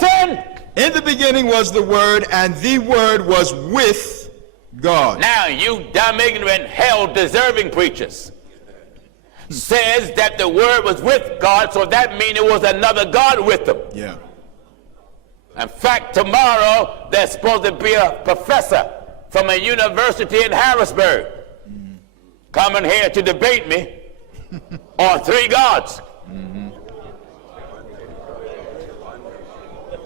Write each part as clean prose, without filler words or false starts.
Listen. In the beginning was the Word, and the Word was with God. Now, you dumb, ignorant, hell-deserving preachers says that the Word was with God, so that means it was another God with them. Yeah. In fact, tomorrow there's supposed to be a professor from a university in Harrisburg coming here to debate me on three gods.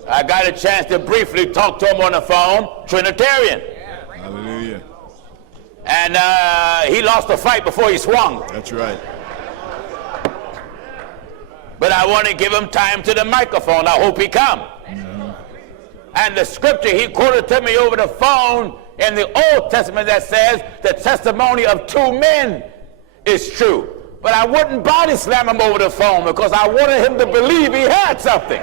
I got a chance to briefly talk to him on the phone, Trinitarian. Hallelujah. And he lost the fight before he swung. That's right. But I want to give him time to the microphone. I hope he come. And the scripture he quoted to me over the phone in the Old Testament that says the testimony of two men is true. But I wouldn't body slam him over the phone because I wanted him to believe he had something.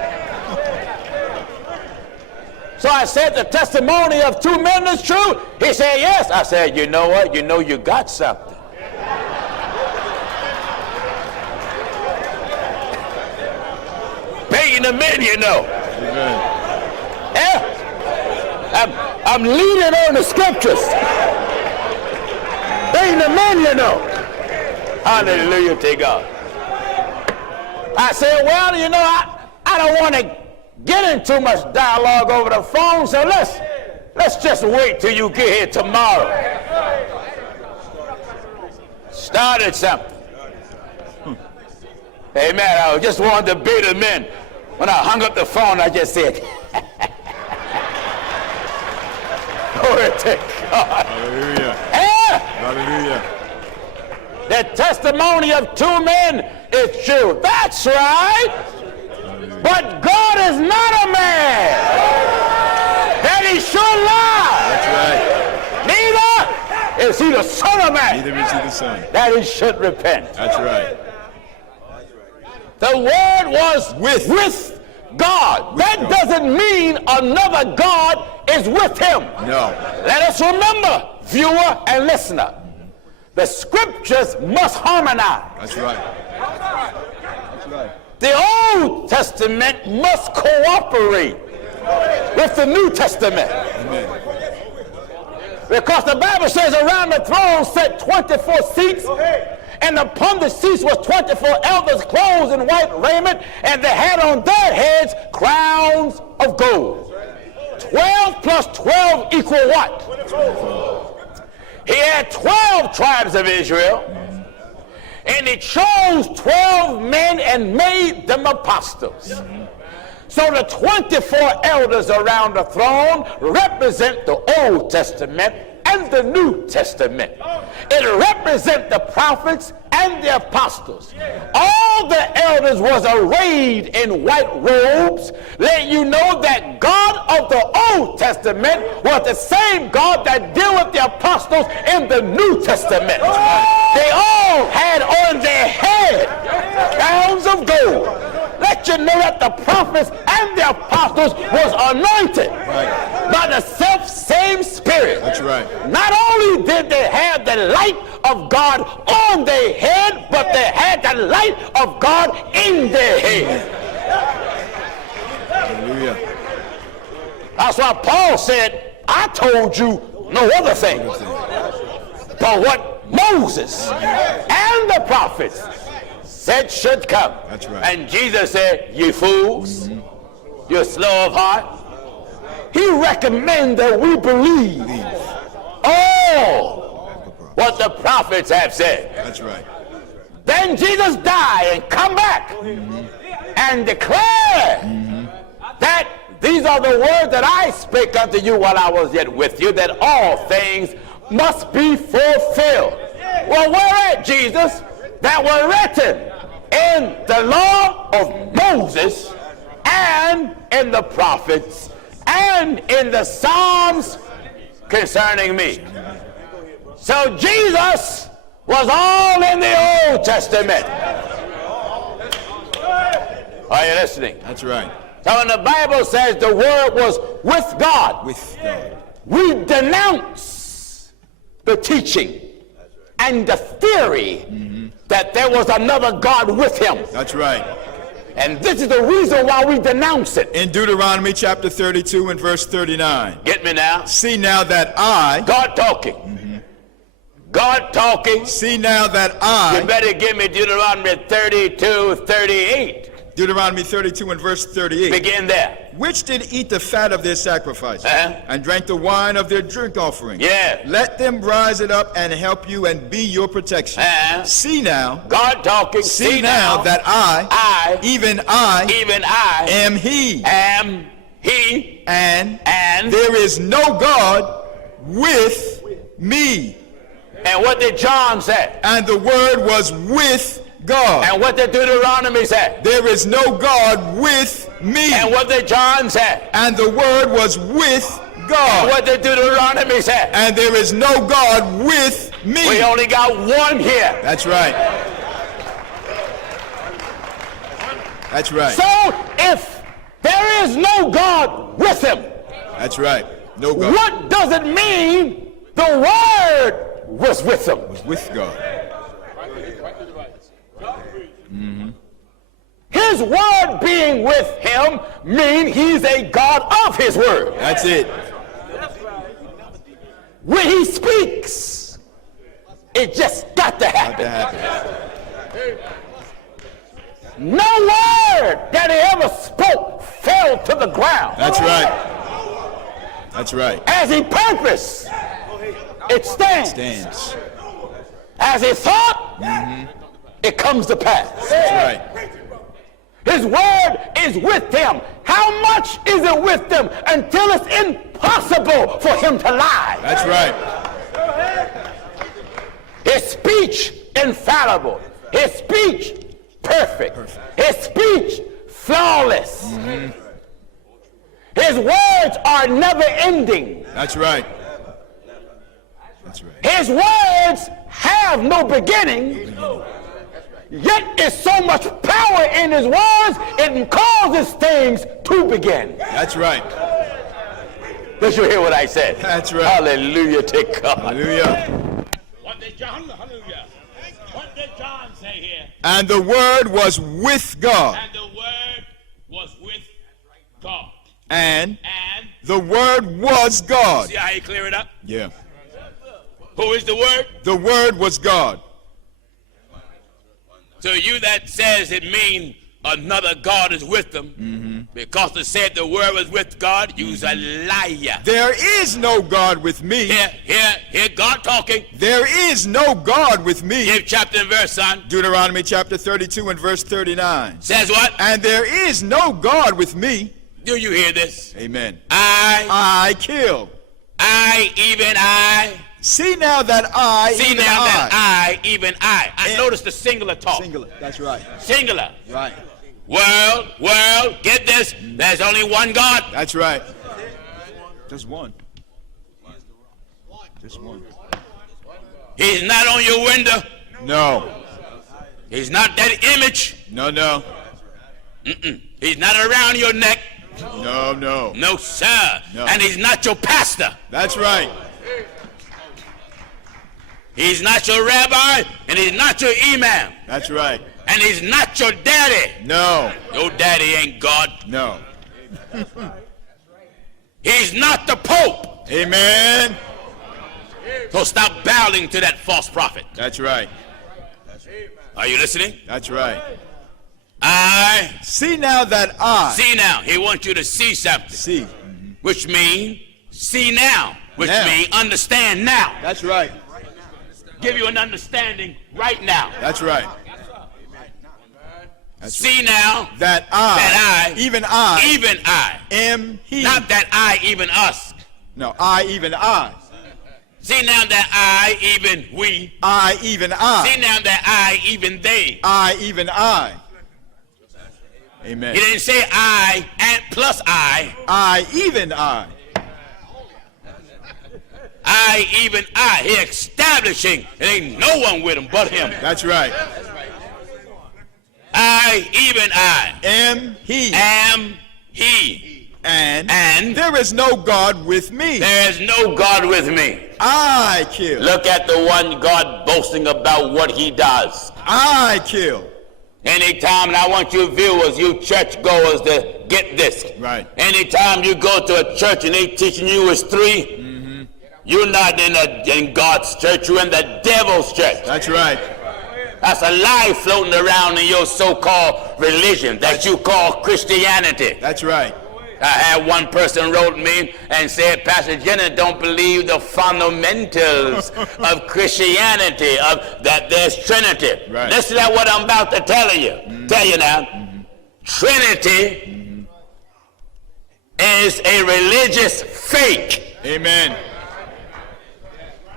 So I said, the testimony of two men is true? He said, yes. I said, you know what? You know you got something. Paying the men, you know. Amen. Yeah. I'm leaning on the scriptures. Paying the men, you know. Hallelujah to God. I said, well, you know, I don't want to get in too much dialogue over the phone, so let's just wait till you get here tomorrow. Started something. Amen. I just wanted to bait him in. When I hung up the phone, I just said, glory to God. Hallelujah. Yeah. Hallelujah. The testimony of two men is true. That's right. Hallelujah. But God is not a man that he should lie. That's right. Neither is he the son of man Neither is he the Son. that he should repent. That's right. The word was with God. That doesn't mean another God is with him. No. Let us remember, viewer and listener, the scriptures must harmonize. That's right. That's right. The Old Testament must cooperate with the New Testament. Amen. Because the Bible says around the throne sat 24 seats, and upon the seats was 24 elders clothed in white raiment, and they had on their heads crowns of gold. 12 plus 12 equal what? He had 12 tribes of Israel, and he chose 12 men and made them apostles. So the 24 elders around the throne represent the Old Testament and the New Testament. It represents the prophets and the apostles. All the elders was arrayed in white robes, letting you know that God of the Old Testament was the same God that dealt with the apostles in the New Testament. They all had on their head crowns of gold. Let you know that the prophets and the apostles was anointed by the same Spirit. That's right. Not only did they have the light of God on their head, but they had the light of God in their head. Hallelujah. That's why Paul said, I told you no other thing but what Moses and the prophets said should come. That's right. And Jesus said, ye fools, you're slow of heart. He recommends that we believe all what the prophets have said. That's right. Then Jesus died and come back and declare that these are the words that I spake unto you while I was yet with you, that all things must be fulfilled. Well, where at, Jesus? That were written in the law of Moses and in the prophets and in the Psalms concerning me. So Jesus was all in the Old Testament. Are you listening? That's right. So when the Bible says the word was with God, we denounce the teaching and the theory that there was another God with him. That's right. And this is the reason why we denounce it. In Deuteronomy chapter 32 and verse 39. Get me now? See now that I, God talking. God talking. see now that I, You better give me Deuteronomy 32, 38. Deuteronomy 32 and verse 38. Begin there. Which did eat the fat of their sacrifices, Uh-huh. and drank the wine of their drink offering. Yeah. Let them rise it up and help you and be your protection. Uh-huh. See now, God talking. see now that I, even I, am He, am He, and and there is no God with me. and what did John say? And the Word was with God. And what did Deuteronomy say? There is no God with me. And what did John say? And the Word was with And God. what did Deuteronomy say? And there is no God with me. We only got one here. That's right. That's right. So if there is no God with him, That's right. No God what does it mean the Word was with him? with God. His Word being with him means he's a God of his Word. That's it. When he speaks, it just got to That happen. happened. No word that he ever spoke fell to the ground. That's right. That's right. As he purposed, it stands. Stands. As he thought, it comes to pass. That's right. His word is with them. How much is it with them until it's impossible for him to lie? That's right. His speech infallible. His speech perfect. His speech flawless. His words are never ending. That's right. That's right. His words have no beginning. Yet there's so much power in his words, it causes things to begin. That's right. Did you hear what I said? That's right. Hallelujah to God. Hallelujah. What did John, hallelujah. What did John say here? And the Word was with God. And the Word was with God. And And the Word was God. see how he clear it up? Yeah. Who is the Word? The Word was God. So you that says it means another God is with them, because it said the Word was with God, you's a liar. There is no God with me. Here, God talking. There is no God with me. Give chapter and verse, son. Deuteronomy chapter 32 and verse 39. Says what? And there is no God with me. Do you hear this? Amen. I, I kill. even I. See now that I, See even now I. that I, even I. I notice the singular talk. Singular. That's right. Singular. Right. Well, get this. There's only one God. That's right. Just one. Just one. He's not on your window. No. He's not that image. No, no. He's not around your neck. No, no. No, sir. No. And he's not your pastor. That's right. He's not your rabbi, and he's not your imam, That's right. and he's not your daddy. No. Your daddy ain't God. No. He's not the Pope. Amen. So stop bowing to that false prophet. That's right. Are you listening? That's right. I See now that I. see now. He wants you to see something, See. which means see now, which Now. means understand now. That's right. Give you an understanding right now. That's right. See now That I. that I, Even I. even I, Am He. not that I, even us. No. I. Even I. See now that I, even we. I. Even I. See now that I, even they. I. Even I. Amen. He didn't say I and plus I. I. Even I. I, even I. He establishing. There ain't no one with him but him. That's right. I, even I. Am He. Am he. And there is no God with me. There is no God with me. I kill. Look at the one God boasting about what he does. I kill. Anytime, and I want you viewers, you churchgoers, to get this. Right. Anytime you go to a church and they teaching you is three, you're not in God's church, you're in the devil's church. That's right. That's a lie floating around in your so-called religion that you call Christianity. That's right. I had one person wrote me and said, Pastor Jennings don't believe the fundamentals of Christianity, of that there's Trinity. Right. Listen to what I'm about to tell you. Tell you now. Trinity is a religious fake. Amen.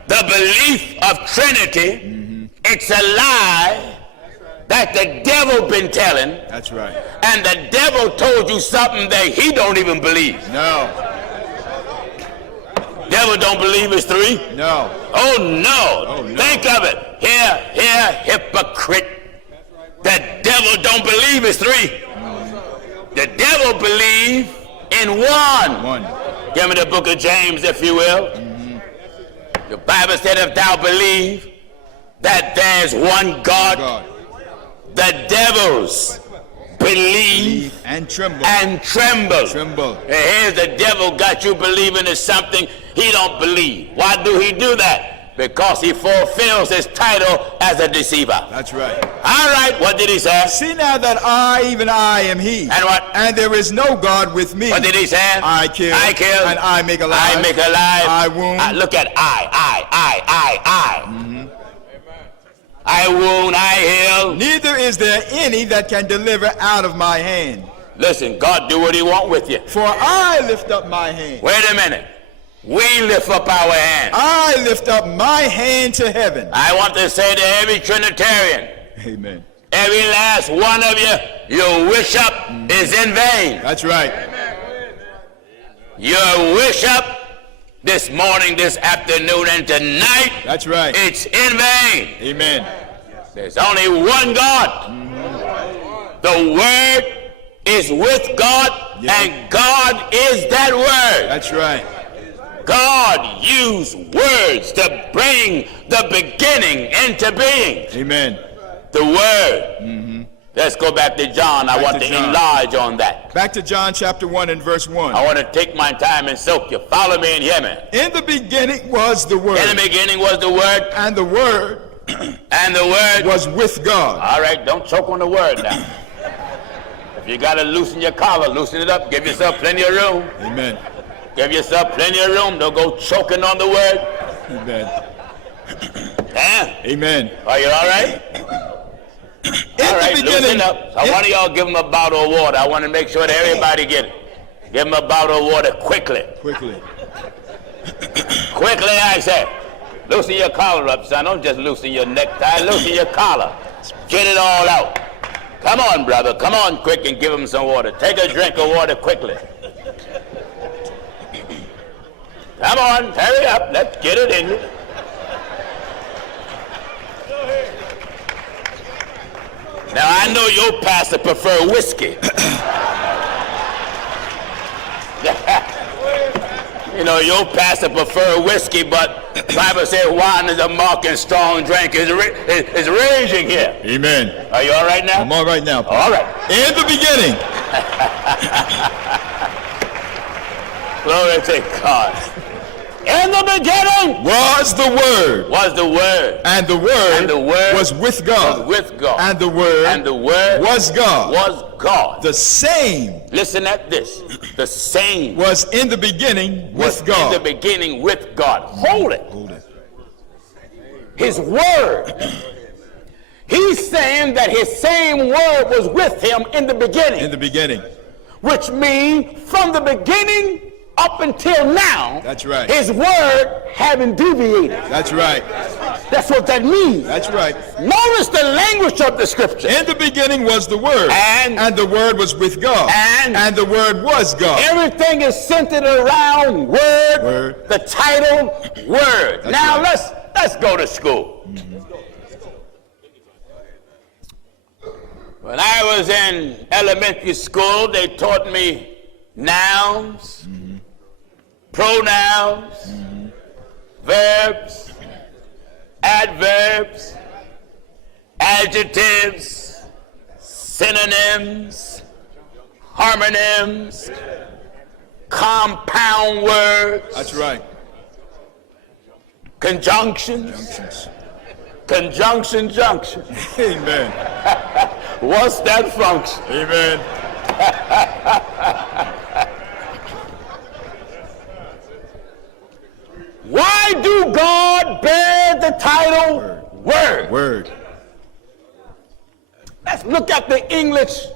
The belief of Trinity, it's a lie that the devil been telling. That's right. And the devil told you something that he don't even believe. No. Devil don't believe it's three? No. Oh no. Oh, no. Think of it. Here, hypocrite. The devil don't believe it's three. The devil believe in one. Give me the book of James, if you will. The Bible said, if thou believe that there's one God, the devils believe and tremble. And here's the devil got you believing in something he don't believe. Why do he do that? Because he fulfills his title as a deceiver. That's right. All right, what did he say? See now that I, even I, am he. And what? And there is no God with me. What did he say? I kill. And I make alive. I make alive. I wound. Look at I. I wound, I heal. Neither is there any that can deliver out of my hand. Listen, God do what he want with you. For I lift up my hand. Wait a minute. We lift up our hand. I lift up my hand to heaven. I want to say to every Trinitarian, amen, every last one of you, your worship is in vain. That's right. Your worship this morning, this afternoon, and tonight, that's right, it's in vain. Amen. There's only one God. The Word is with God, and God is that Word. That's right. God used words to bring the beginning into being. Amen. The Word. Let's go back to John. I want to enlarge on that. Back to John chapter 1 and verse 1. I want to take my time and soak you. Follow me and hear me. In the beginning was the Word. In the beginning was the Word. And the Word and the Word was with God. All right, don't choke on the Word now. If you got to loosen your collar, loosen it up. Give yourself plenty of room. Amen. Give yourself plenty of room. Don't go choking on the Word. Amen. Yeah? Amen. Are you all right? All right, loosen up. So one of y'all give him a bottle of water. I want to make sure that everybody get it. Give him a bottle of water quickly. Quickly, I say. Loosen your collar up, son. Don't just loosen your necktie. Loosen your collar. Get it all out. Come on, brother. Come on quick and give him some water. Take a drink of water quickly. Come on, hurry up. Let's get it in you. Now, I know your pastor prefer whiskey. You know, your pastor prefer whiskey, but the Bible says wine is a mark and strong drink. It's raging here. Amen. Are you all right now? I'm all right now, Paul. All right. In the beginning. Glory to God. In the beginning was the Word. Was the Word. And the Word. And the Word was with God. Was with God. And the Word. And the Word was God. Was God. The same. Listen at this. The same was in the beginning with God. In the beginning with God. Hold it. Hold it. His Word. He's saying that his same Word was with him in the beginning. In the beginning. Which means from the beginning up until now, that's right, his word haven't deviated. That's right. That's what that means. That's right. Notice the language of the scripture. In the beginning was the Word, and the Word was with God, and the Word was God. Everything is centered around word. The title, Word. That's now right. let's go to school. When I was in elementary school, they taught me nouns, pronouns, verbs, adverbs, adjectives, synonyms, homonyms, compound words. That's right. Conjunctions. Conjunction junction. Amen. What's that function? Amen. Why do God bear the title Word? Word. Let's look at the English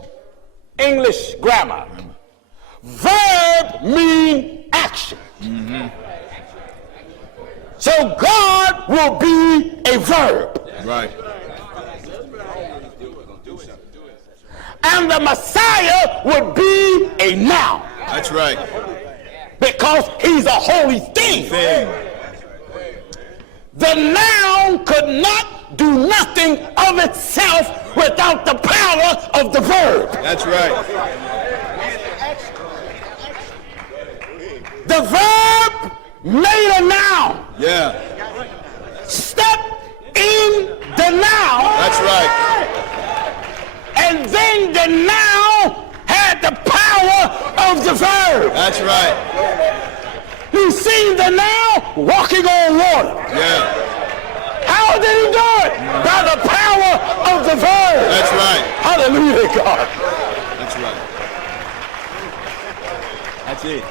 grammar. Verb mean action. So God will be a verb. Right. And the Messiah would be a noun. That's right. Because he's a holy thing. The noun could not do nothing of itself without the power of the verb. That's right. The verb made a noun. Yeah. Step in the noun. That's right. And then the noun had the power of the verb. That's right. You seen the noun walking on water. Yeah. How did he do it? By the power of the verb. That's right. Hallelujah, God. That's right. That's it.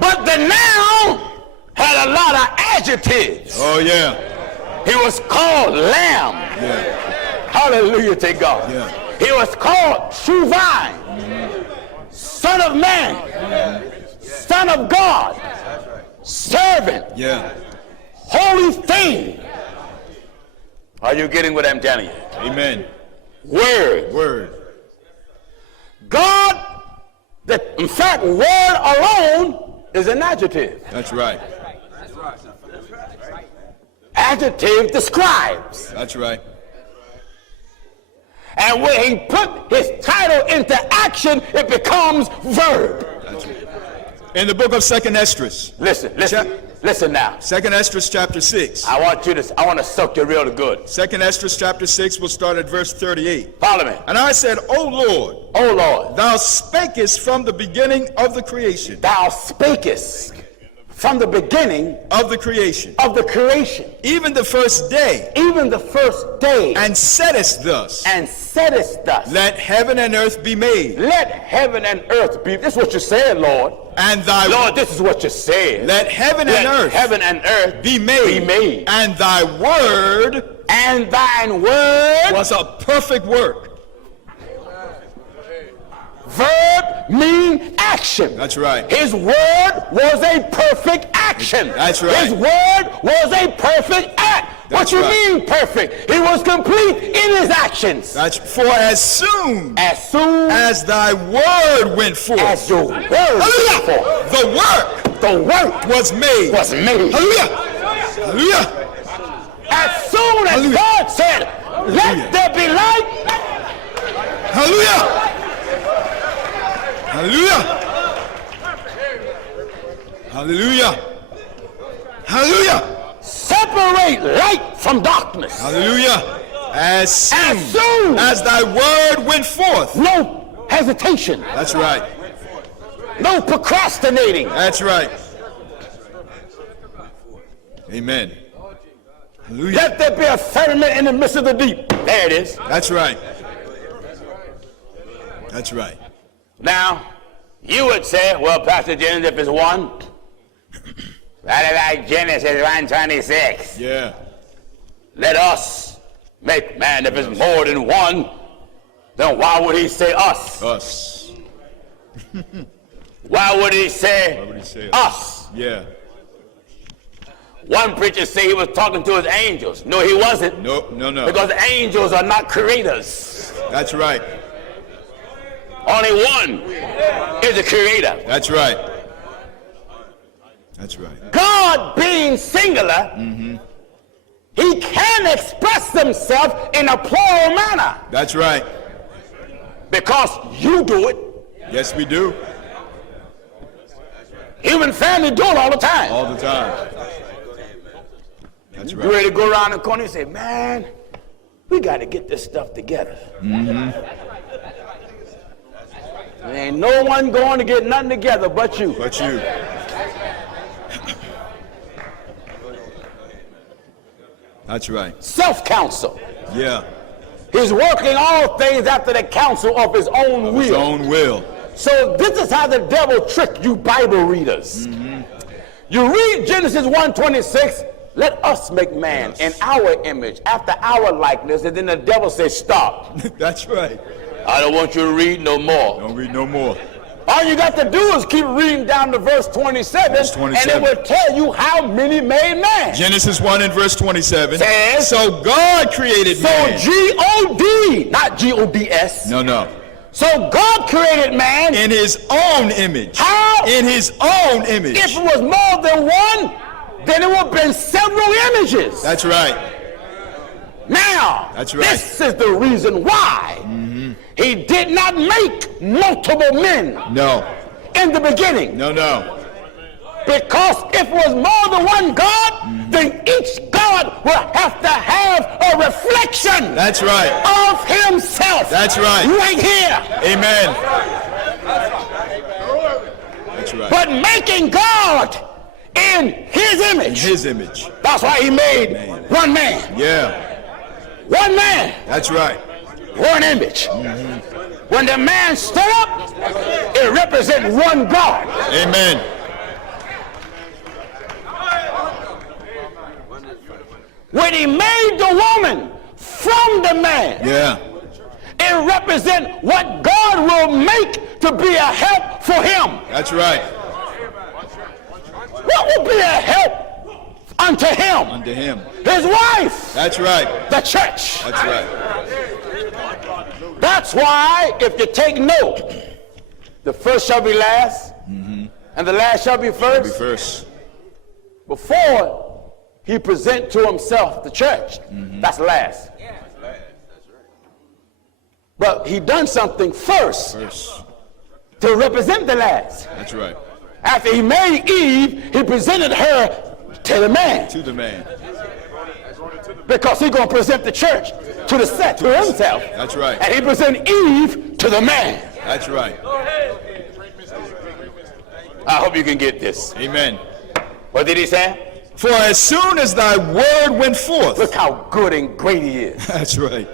But the noun had a lot of adjectives. Oh, yeah. He was called lamb. Yeah. Hallelujah to God. Yeah. He was called true vine, son of man, son of God, servant, Yeah. holy thing. Are you getting what I'm telling you? Amen. Word. Word. God, in fact, word alone is an adjective. That's right. Adjective describes. That's right. And when he put his title into action, it becomes verb. That's right. In the book of 2nd Esdras. Listen now. 2nd Esdras chapter 6. I want to soak you real good. 2nd Esdras chapter 6, we'll start at verse 38. Follow me. And I said, O Lord, O Lord, thou spakest from the beginning of the creation. thou spakest from the beginning Of the creation. of the creation, Even the first day. even the first day, And saidest thus, and saidest thus, let heaven and earth be made. let heaven and earth be. This is what you said, Lord. And thy Lord, this is what you said. let heaven and earth heaven and earth be made. be made. And thy word And thine word, was a perfect work. verb mean action. That's right. His word was a perfect action. That's right. His word was a perfect act. That's what you right. mean perfect? He was complete in his actions. That's for as soon As soon as thy word went forth, as your word Hallelujah, went forth, the work the work was made. was made. Hallelujah. Hallelujah. As soon as Hallelujah. God said, let there be light, Hallelujah. Hallelujah. Hallelujah. Hallelujah. separate light from darkness. Hallelujah. As soon as thy word went forth. No hesitation. That's right. No procrastinating. That's right. Amen. Hallelujah. Let there be a firmament in the midst of the deep. There it is. That's right. That's right. Now, you would say, well, Pastor Jennings, if it's one, that is like Genesis 1:26. Yeah. Let us make man. If it's more than one, then why would he say us? Us. Why would he say, us? Yeah. One preacher say he was talking to his angels. No, he wasn't. No. Because angels are not creators. That's right. Only one is the creator. That's right. That's right. God being singular, he can express himself in a plural manner That's right. because you do it. Yes, we do. Human family do it all the time. All the time. That's You right. ready to go around the corner and say, man, we got to get this stuff together. Ain't no one going to get nothing together but you. But you. That's right. Self-counsel. Yeah. He's working all things after the counsel of his own will. His own will. So this is how the devil tricked you Bible readers. Mm-hmm. You read Genesis 1:26, let us make man in our image, after our likeness, and then the devil says, stop. That's right. I don't want you to read no more. Don't read no more. All you got to do is keep reading down to verse 27, and it will tell you how many made man. Genesis 1 and verse 27 says, so God created man. So G-O-D, not G-O-D-S. No. So God created man. In his own image. How? In his own image. If it was more than one, then it would have been several images. That's right. Now, that's right. This is the reason why he did not make multiple men. No. In the beginning. No. Because if it was more than one God, then each God will have to have a reflection. That's right. Of himself. That's right. Right here. Amen. That's right. But making God in his image. In his image. That's why he made one man. Yeah. One man. That's right. One image. When the man stood up, it represents one God. Amen. When he made the woman from the man, it represents what God will make to be a help for him. That's right. What will be a help unto him? Unto him. His wife. That's right. The church. That's right. That's why, if you take note, the first shall be last, and the last shall be first. Before he present to himself the church, that's last. But he done something first to represent the last. That's right. After he made Eve, he presented her to the man. To the man. Because he's going to present the church to the set, to himself. That's right. And he present Eve to the man. That's right. I hope you can get this. Amen. What did he say? For as soon as thy word went forth. Look how good and great he is. That's right.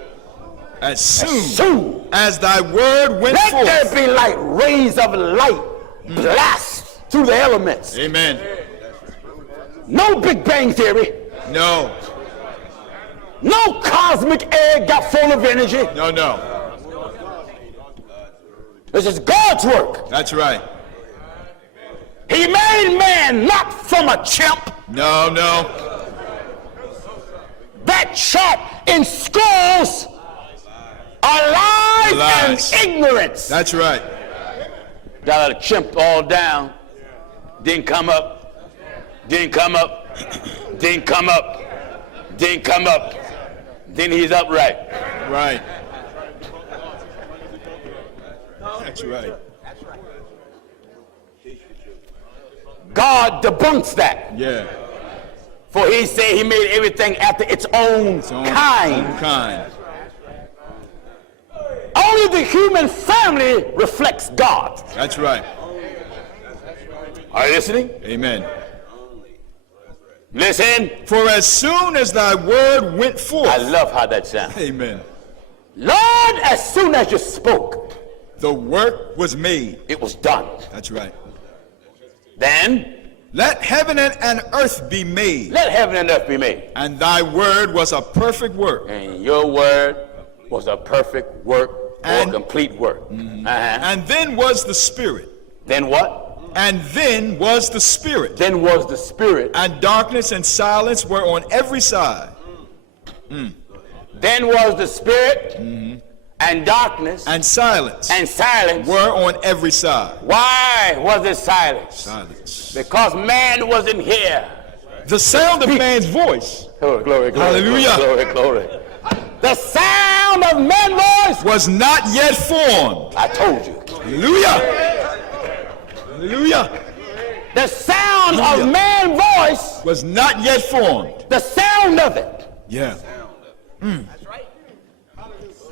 As soon as thy word went forth. Let there be like rays of light blast through the elements. Amen. No Big Bang Theory. No. No cosmic egg got full of energy. No. This is God's work. That's right. He made man not from a chimp. No. That chart in schools are lies and ignorance. That's right. Got a chimp all down. Didn't come up. Then he's upright. Right. That's right. God debunks that. Yeah. For he said he made everything after its own kind. Own kind. Only the human family reflects God. That's right. Are you listening? Amen. Listen. For as soon as thy word went forth. I love how that sounds. Amen. Lord, as soon as you spoke, the work was made. It was done. That's right. Then let heaven and earth be made. Let heaven and earth be made. And thy word was a perfect work. And your word was a perfect work, or complete work. And then was the Spirit. Then what? And then was the Spirit. Then was the Spirit. And darkness and silence were on every side. Then was the Spirit. And darkness and silence were on every side. Why was it silence? Silence. Because man wasn't here. The sound of man's voice. Glory. Hallelujah. Glory. The sound of man's voice was not yet formed. I told you. Hallelujah. The sound of man's voice was not yet formed. The sound of it. Yeah.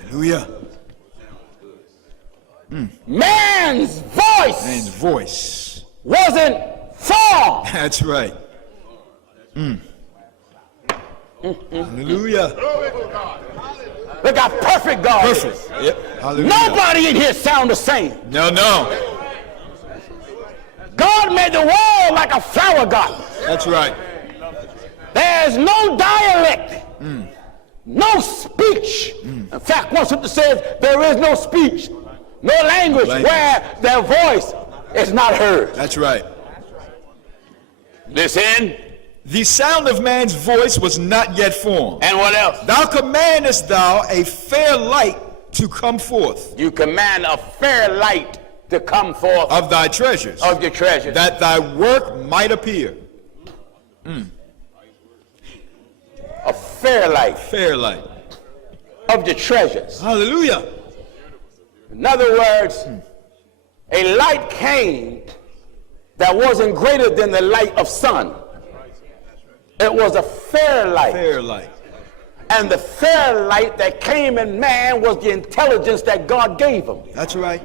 Hallelujah. Man man's voice, wasn't formed. That's right. Hallelujah. Look how perfect God is. Yep. Hallelujah. Nobody in here sound the same. No. God made the world like a flower garden. That's right. There's no dialect, no speech. In fact, one scripture says there is no speech, no language where their voice is not heard. That's right. Listen. The sound of man's voice was not yet formed. And what else? Thou commandest thou a fair light to come forth. You command a fair light to come forth of thy treasures. Of your treasures. That thy work might appear. A fair light. Fair light. Of your treasures. Hallelujah. In other words, a light came that wasn't greater than the light of sun. It was a fair light. Fair light. And the fair light that came in man was the intelligence that God gave him. That's right.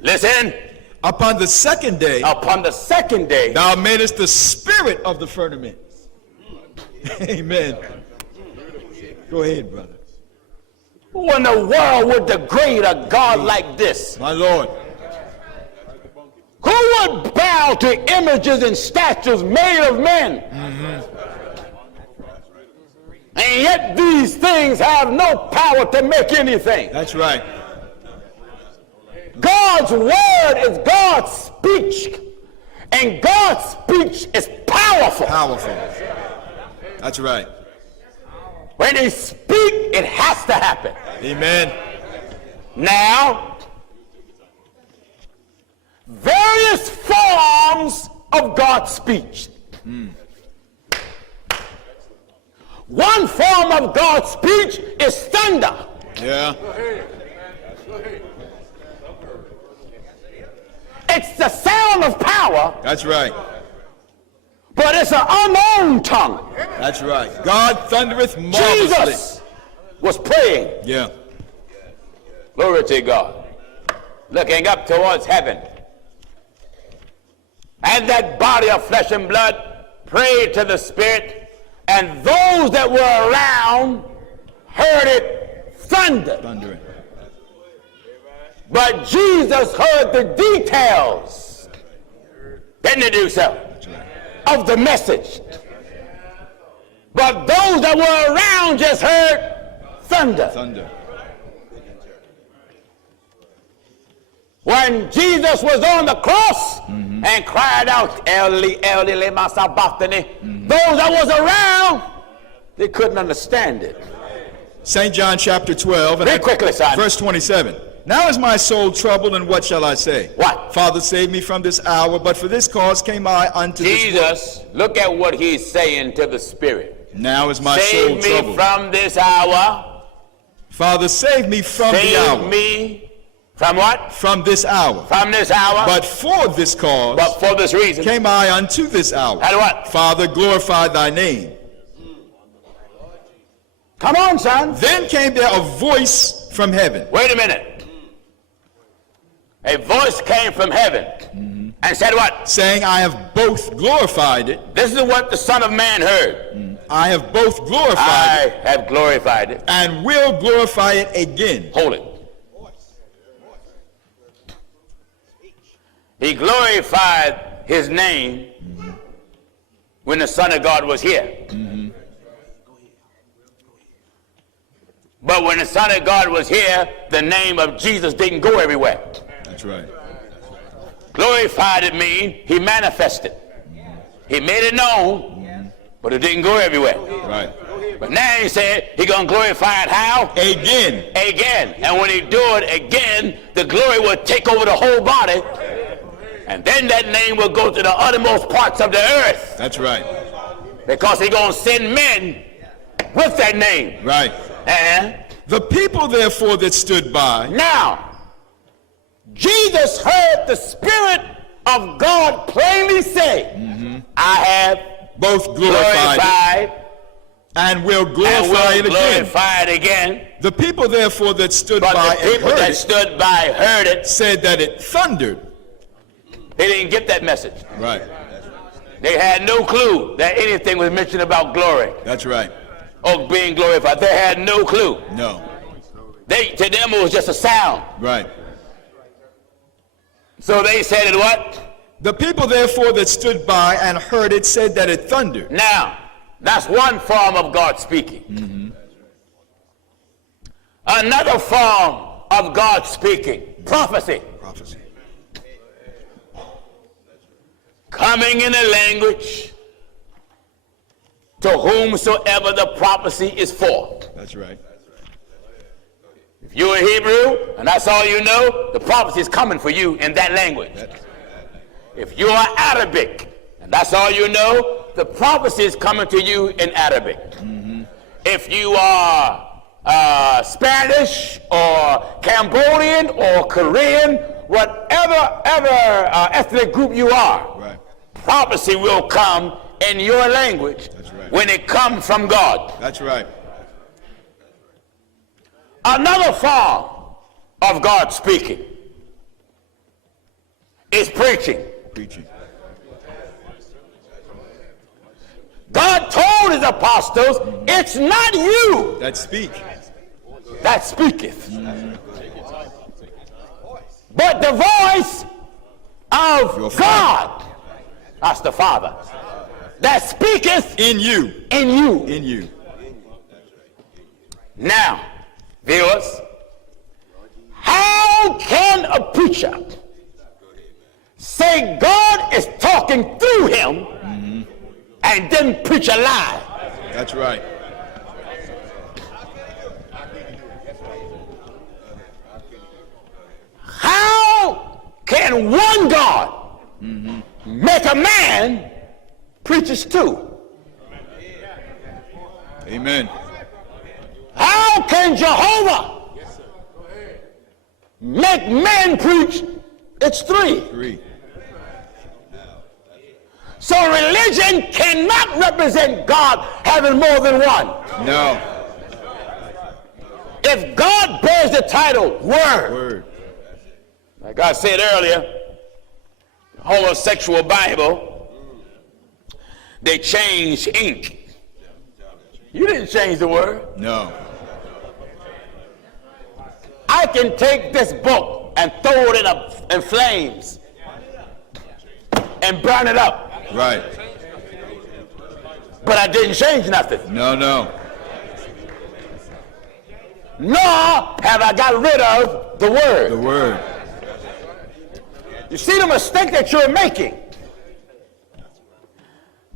Listen. Upon the second day. Thou madest the spirit of the firmament. Amen. Go ahead, brother. Who in the world would degrade a God like this? My Lord. Who would bow to images and statues made of men? And yet these things have no power to make anything. That's right. God's word is God's speech. And God's speech is powerful. Powerful. That's right. When he speaks, it has to happen. Amen. Now, various forms of God's speech. One form of God's speech is thunder. Yeah. It's the sound of power. That's right. But it's an unknown tongue. That's right. God thundereth marvelously. Jesus was praying. Yeah. Glory to God. Looking up towards heaven. And that body of flesh and blood prayed to the Spirit, and those that were around heard it thundering. But Jesus heard the details. Didn't he do so? Of the message. But those that were around just heard thunder. When Jesus was on the cross and cried out, Eli, Eli, lema sabachthani, those that was around, they couldn't understand it. St. John chapter 12, and read quickly, son. Verse 27. Now is my soul troubled, and what shall I say? What? Father, save me from this hour, but for this cause came I unto Jesus, look at what he's saying to the Spirit. Now is my soul troubled. Save me from this hour. Father, save me from the hour. Save me from what? From this hour. From this hour. But for this cause. But for this reason. Came I unto this hour. And what? Father, glorify thy name. Come on, son. Then came there a voice from heaven. Wait a minute. A voice came from heaven and said what? Saying, I have both glorified it. This is what the Son of Man heard. I have both glorified it. I have glorified it. And will glorify it again. Hold it. He glorified his name when the Son of God was here. But when the Son of God was here, the name of Jesus didn't go everywhere. That's right. Glorified it means he manifested. He made it known, but it didn't go everywhere. Right. But now he said he's going to glorify it how? Again. Again. And when he do it again, the glory will take over the whole body. And then that name will go to the uttermost parts of the earth. That's right. Because he's going to send men with that name. Right. And the people, therefore, that stood by. Now, Jesus heard the Spirit of God plainly say, I have both glorified and will glorify it again. The people, therefore, that stood But by the people and heard that it stood by heard it. said that it thundered. They didn't get that message. Right. They had no clue that anything was mentioned about glory. That's right. Or being glorified. They had no clue. No. To them it was just a sound. Right. So they said it what? The people, therefore, that stood by and heard it said that it thundered. Now, that's one form of God speaking. Mm-hmm. Another form of God speaking, prophecy. Prophecy. Coming in a language to whomsoever the prophecy is for. That's right. If you're a Hebrew and that's all you know, the prophecy is coming for you in that language. If you're Arabic and that's all you know, the prophecy is coming to you in Arabic. Mm-hmm. If you are Spanish or Cambodian or Korean, whatever ethnic group you are, right, prophecy will come in your language. That's right. When it comes from God. That's right. Another form of God speaking is preaching. Preaching. God told his apostles, it's not you that speak, that speaketh, but the voice of Your God, that's the Father, that speaketh in you. in you. In you. Now, viewers, how can a preacher say God is talking through him and then preach a lie? That's right. How can one God make a man preaches two? Amen. How can Jehovah make men preach? It's three. Three. So religion cannot represent God having more than one. No. If God bears the title Word, Word. like I said earlier, the homosexual Bible, they changed ink. You didn't change the word. No. I can take this book and throw it in flames and burn it up. Right. But I didn't change nothing. No, no. Nor have I got rid of the word. The word. You see the mistake that you're making?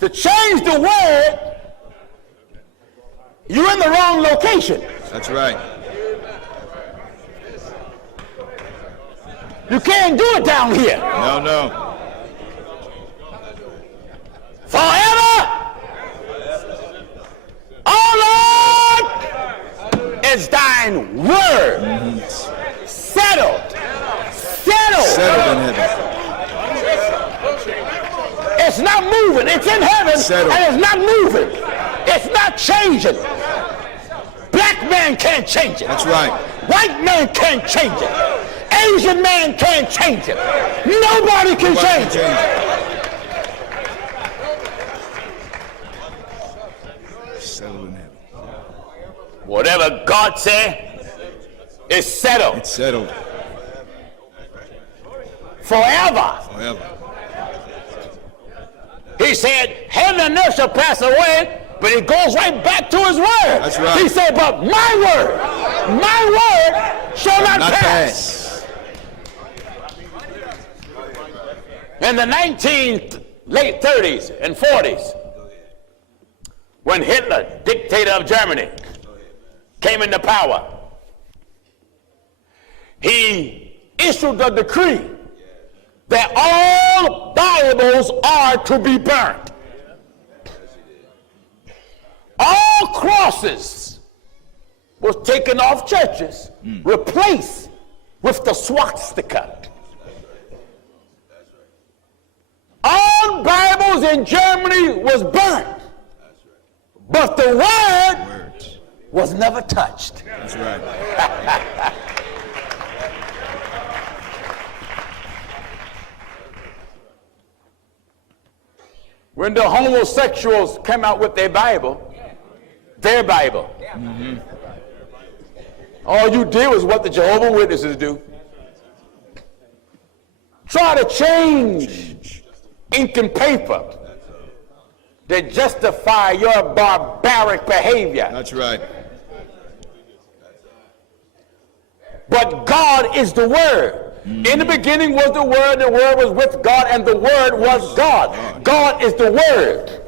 To change the word, you're in the wrong location. That's right. You can't do it down here. No, no. Forever, oh Lord, is thine word settled. Settled. Settled in heaven. It's not moving. It's in heaven, Settled. and it's not moving. It's not changing. Black man can't change it. That's right. White man can't change it. Asian man can't change it. Nobody can change it. Settled in heaven. Whatever God said is settled. It's settled. Forever. Forever. He said, heaven and earth shall pass away, but it goes right back to his word. That's right. He said, but my word shall not pass. In the late 30s and 40s, when Hitler, dictator of Germany, came into power, he issued a decree that all Bibles are to be burnt. All crosses was taken off churches, replaced with the swastika. All Bibles in Germany was burnt. But the word was never touched. That's right. When the homosexuals came out with their Bible, all you did was what the Jehovah's Witnesses do. Try to change ink and paper to justify your barbaric behavior. That's right. But God is the Word. In the beginning was the Word was with God, and the Word was God. God is the Word.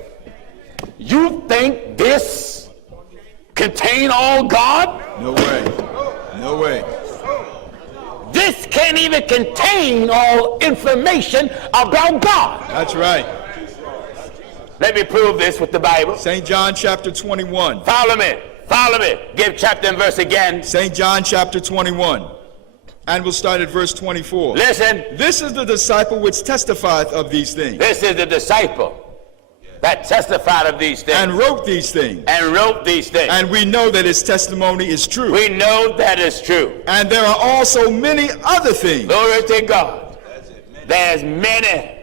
You think this contain all God? No way. No way. This can't even contain all information about God. That's right. Let me prove this with the Bible. St. John chapter 21. Follow me. Follow me. Give chapter and verse again. St. John chapter 21. And we'll start at verse 24. Listen. This is the disciple which testifieth of these things. This is the disciple that testified of these things. And wrote these things. And wrote these things. And we know that his testimony is true. We know that is true. And there are also many other things. Glory to God. There's many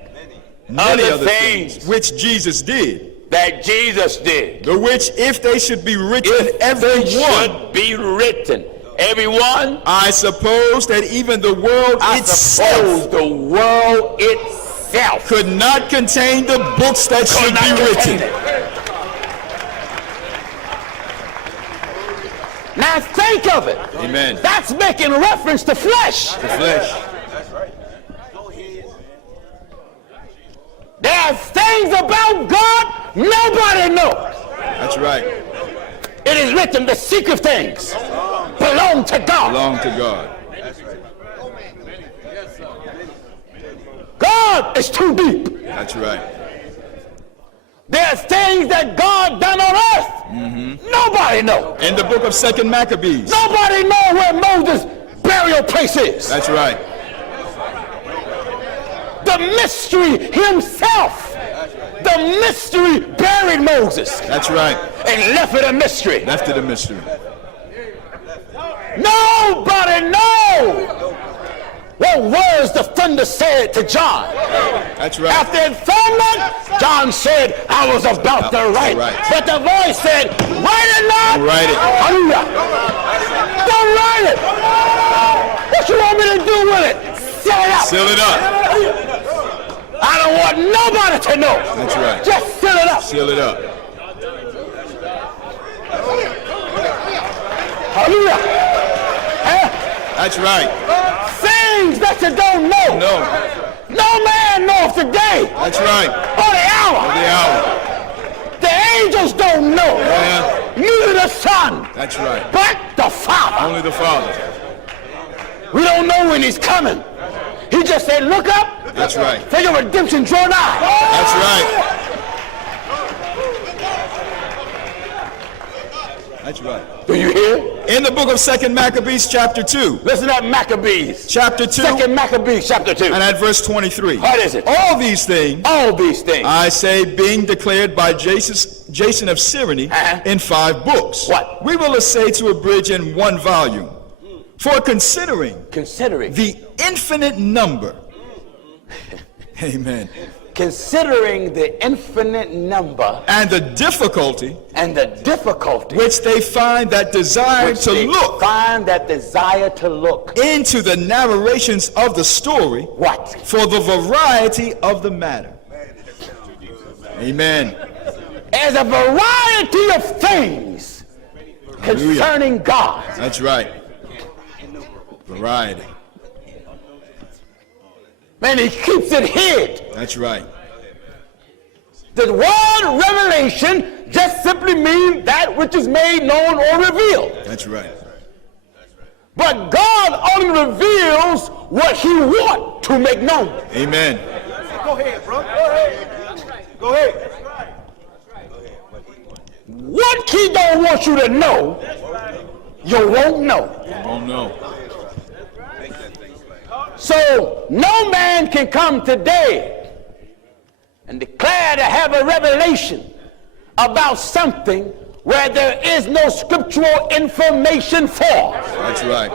other things which Jesus did. That Jesus did. The which, if they should be written, every should be written. Everyone. I suppose that even the world itself. The world itself could not contain the books that should be written. Now think of it. Amen. That's making reference to flesh. The flesh. There are things about God nobody knows. That's right. It is written, the secret things belong to God. Belong to God. God is too deep. That's right. There are things that God done on earth. Nobody knows. In the book of 2 Maccabees. Nobody knows where Moses' burial place is. That's right. The mystery himself. The mystery buried Moses. That's right. And left it a mystery. Left it a mystery. Nobody knows what words the thunder said to John. That's right. After it thundered, John said, I was about to write. But the voice said, write it not. Don't write it. Hallelujah. Don't write it. What you want me to do with it? Seal it up. Seal it up. I don't want nobody to know. That's right. Just seal it up. Seal it up. Hallelujah. That's right. Things that you don't know. No. No man knows the day. That's right. Or the hour. Or the hour. The angels don't know. Yeah. Neither the Son. That's right. But the Father. Only the Father. We don't know when he's coming. He just said, look up. That's right. For your redemption draw nigh. That's right. That's right. Do you hear? In the book of 2 Maccabees chapter 2. Listen at Maccabees. Chapter 2. 2 Maccabees chapter 2. And at verse 23. What is it? All these things. All these things. I say being declared by Jason of Cyrene in 5 books. What? We will essay to abridge in 1 volume. For considering the infinite number. Amen. Considering the infinite number and the difficulty which they find that desire to look into the narrations of the story. What? For the variety of the matter. Amen. There's a variety of things concerning God. That's right. Variety. Man, he keeps it hid. That's right. The word revelation just simply means that which is made known or revealed. That's right. But God only reveals what he wants to make known. Amen. Go ahead, bro. Go ahead. Go ahead. What he don't want you to know, you won't know. You won't know. So no man can come today and declare to have a revelation about something where there is no scriptural information for. That's right.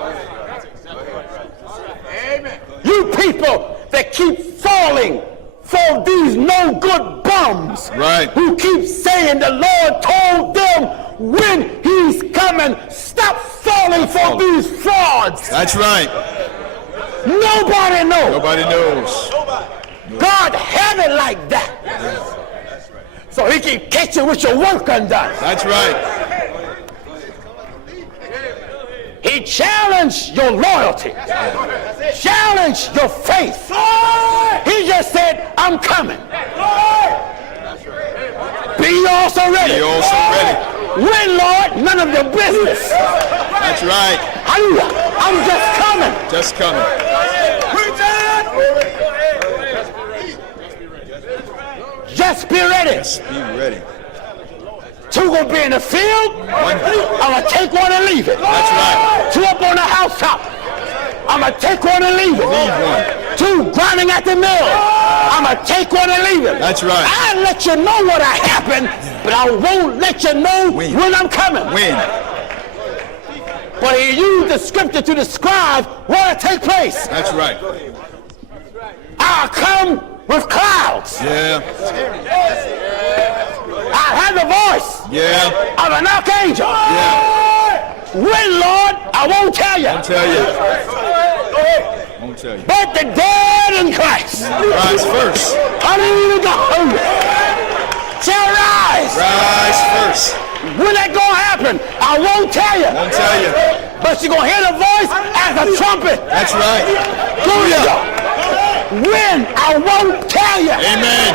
You people that keep falling for these no good bums, Right. who keep saying the Lord told them when he's coming, stop falling for these frauds. That's right. Nobody knows. Nobody knows. God had it like that. So he can catch you with your work undone. That's right. He challenged your loyalty, challenged your faith. He just said, I'm coming. Be also ready. Be also ready. When, Lord, none of your business. That's right. Hallelujah. I'm just coming. Just coming. Just be ready. Just be ready. Two gonna be in the field. I'm gonna take one and leave it. That's right. Two up on the housetop. I'm gonna take one and leave it. Leave one. Two grinding at the mill. I'm gonna take one and leave it. That's right. I'll let you know what happened, but I won't let you know when I'm coming. When? But he used the scripture to describe what will take place. That's right. I'll come with clouds. Yeah. I'll have the voice Yeah. of an archangel. Yeah. When, Lord, I won't tell you. Won't tell you. Won't tell you. But the dead in Christ. Rise first. Hallelujah. Shall rise. Rise first. When that gonna happen? I won't tell you. Won't tell you. But you're gonna hear the voice as a trumpet. That's right. Hallelujah. When I won't tell you. Amen.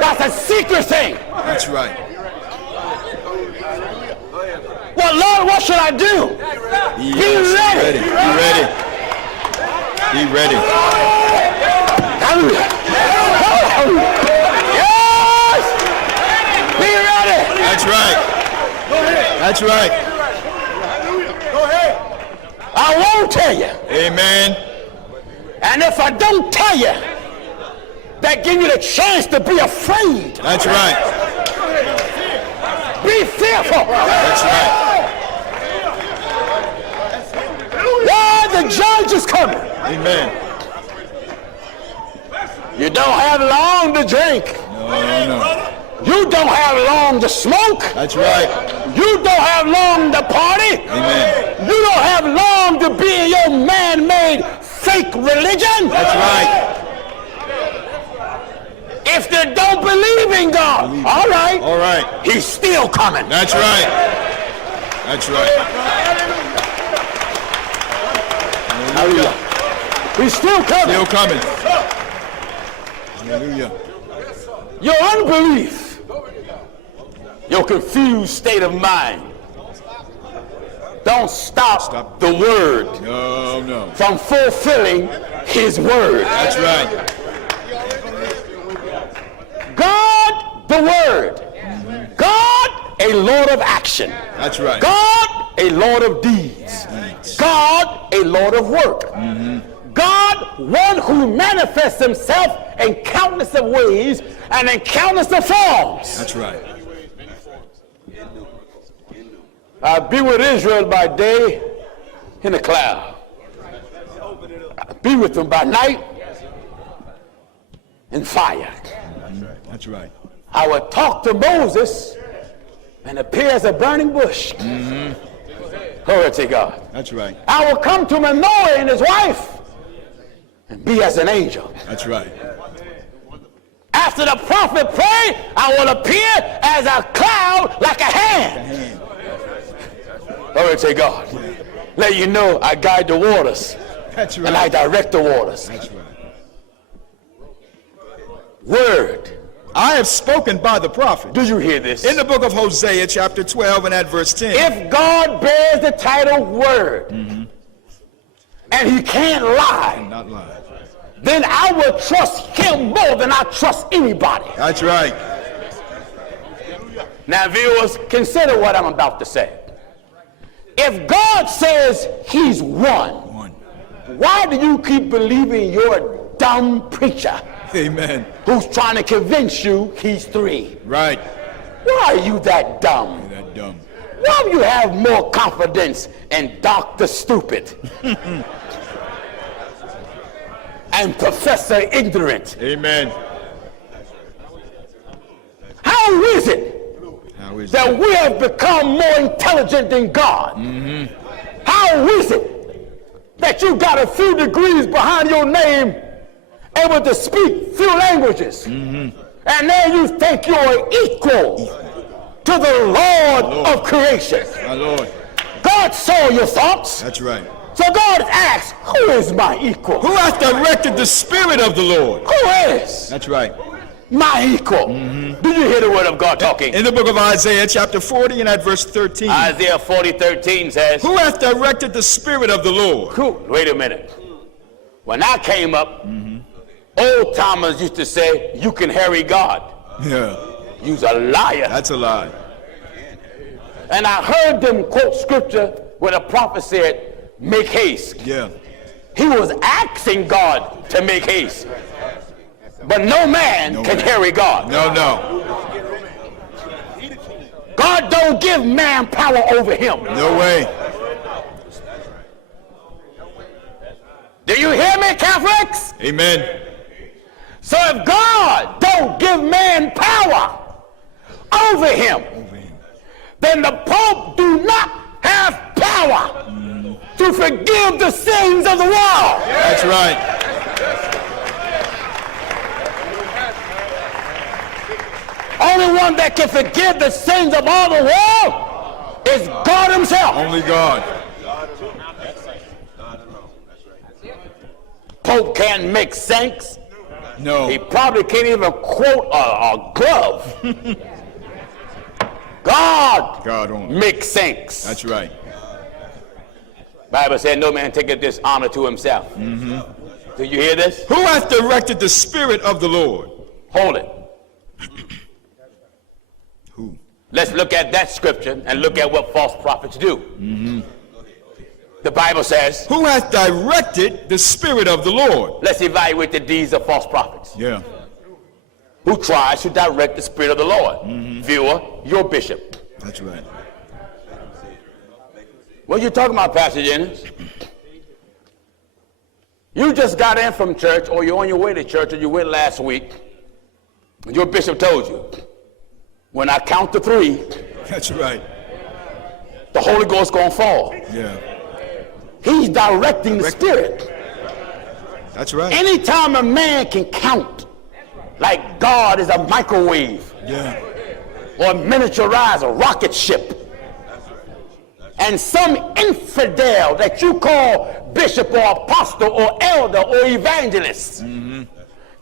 That's a secret thing. That's right. Well, Lord, what should I do? Be ready. Be ready. Be ready. Hallelujah. Yes. Be ready. That's right. That's right. I won't tell you. Amen. And if I don't tell you, that gives you the chance to be afraid. That's right. Be fearful. That's right. Why the judge is coming. Amen. You don't have long to drink. No. You don't have long to smoke. That's right. You don't have long to party. Amen. You don't have long to be in your man-made fake religion. That's right. If they don't believe in God, all right. All right. He's still coming. That's right. That's right. Hallelujah. He's still coming. Still coming. Hallelujah. Your unbelief, your confused state of mind, don't stop the word No. from fulfilling his word. That's right. God, the word. God, a Lord of action. That's right. God, a Lord of deeds. God, a Lord of work. God, one who manifests himself in countless of ways and in countless of forms. That's right. I'll be with Israel by day in the cloud. I'll be with them by night in fire. That's right. I will talk to Moses and appear as a burning bush. Glory to God. That's right. I will come to Manoah and his wife and be as an angel. That's right. After the prophet pray, I will appear as a cloud like a hand. Glory to God. Let you know I guide the waters. That's And I right. direct the waters. That's right. Word. I have spoken by the prophet. Do you hear this? In the book of Hosea, chapter 12, and at verse 10. If God bears the title word, and he can't lie, Not lying. then I will trust him more than I trust anybody. That's right. Now, viewers, consider what I'm about to say. If God says he's one, One. why do you keep believing you're a dumb preacher Amen. who's trying to convince you he's three. Right. Why are you that dumb? You're that dumb. Why do you have more confidence in Dr. Stupid and Professor Ignorant? Amen. How is it that we have become more intelligent than God? How is it that you got a few degrees behind your name, able to speak few languages, and then you think you're equal to the Lord of creation? My Lord. God saw your thoughts. That's right. So God asks, who is my equal? Who hath directed the Spirit of the Lord? Who is That's right. my equal? Do you hear the word of God talking? In the book of Isaiah, chapter 40, and at verse 13. Isaiah 40:13 says, Who hath directed the Spirit of the Lord? Cool. wait a minute. When I came up, old timers used to say, you can harry God. Yeah, You's a liar. that's a lie. And I heard them quote scripture where the prophet said, make haste. Yeah. He was asking God to make haste. But no man can harry God. No, no. God don't give man power over him. No way. Do you hear me, Catholics? Amen. So if God don't give man power over him, then the Pope do not have power to forgive the sins of the world. That's right. Only one that can forgive the sins of all the world is God himself. Only God. Pope can't make saints. No. He probably can't even quote a glove. God only. makes saints. That's right. Bible said no man taketh this honor to himself. Do you hear this? Who hath directed the Spirit of the Lord? Hold it. Who? Let's look at that scripture and look at what false prophets do. The Bible says, Who hath directed the Spirit of the Lord? let's evaluate the deeds of false prophets. Yeah. Who tries to direct the Spirit of the Lord? Viewer, your bishop. That's right. What are you talking about, Pastor Jennings? You just got in from church, or you're on your way to church, or you went last week, and your bishop told you, when I count to 3, That's right. the Holy Ghost gonna fall. Yeah. He's directing the Spirit. That's right. Anytime a man can count like God is a microwave Yeah. or miniaturize a rocket ship, and some infidel that you call bishop or apostle or elder or evangelist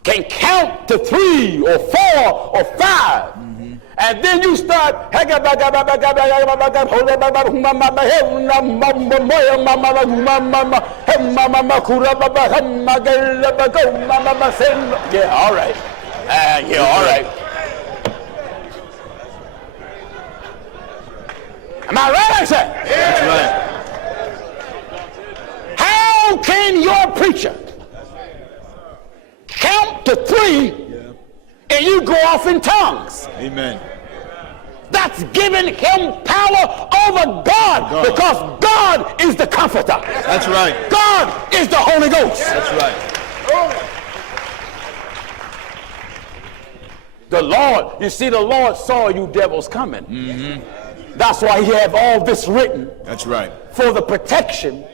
can count to 3 or 4 or 5, and then you start Yeah, all right. Yeah, all right. Am I right, I say? That's right. How can your preacher count to 3 and you go off in tongues? Amen. That's giving him power over God, because God is the comforter. That's right. God is the Holy Ghost. That's right. The Lord, you see, the Lord saw you devils coming. That's why he have all this written, That's right. for the protection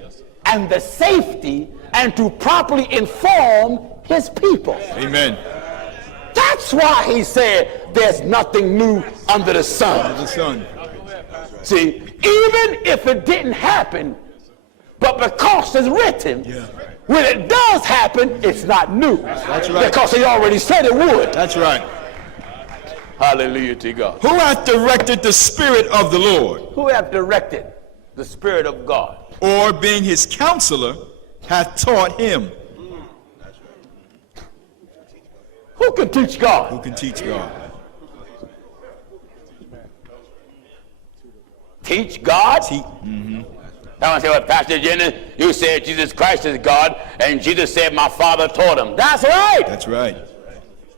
and the safety and to properly inform his people. Amen. That's why he said there's nothing new under the sun. The Son. See, even if it didn't happen, but because it's written, when it does happen, it's not new. That's right. Because he already said it would. That's right. Hallelujah to God. Who hath directed the Spirit of the Lord? Who have directed the Spirit of God? Or being his counselor, hath taught him? Who can teach God? Who can teach God? Teach God? Mm-hmm. I want to say what Pastor Jennings, you said Jesus Christ is God, and Jesus said my Father taught him. That's right. That's right.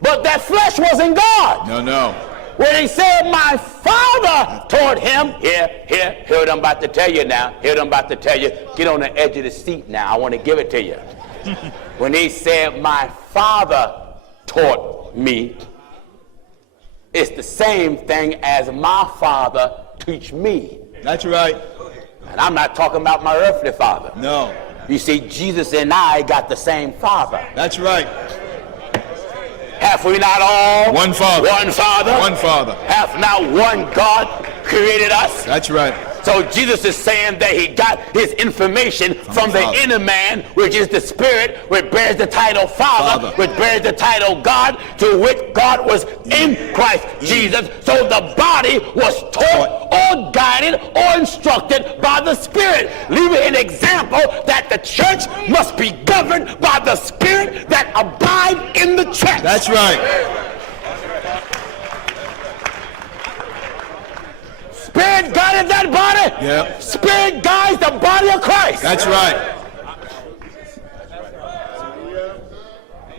But that flesh wasn't God. No, no. When he said, my Father taught him, here what I'm about to tell you now. Here what I'm about to tell you. Get on the edge of the seat now. I want to give it to you. When he said, my Father taught me, it's the same thing as my Father teach me. That's right. And I'm not talking about my earthly father. No. You see, Jesus and I got the same Father. That's right. Have we not all One Father. One Father? One Father. Hath not one God created us? That's right. So Jesus is saying that he got his information from the Father. inner man, which is the spirit, which bears the title Father, which bears the title God, to which God was in Christ Jesus. So the body was taught or guided or instructed by the Spirit, leaving an example that the church must be governed by the Spirit that abide in the church. That's right. Spirit guided that body. Yep. Spirit guides the body of Christ. That's right.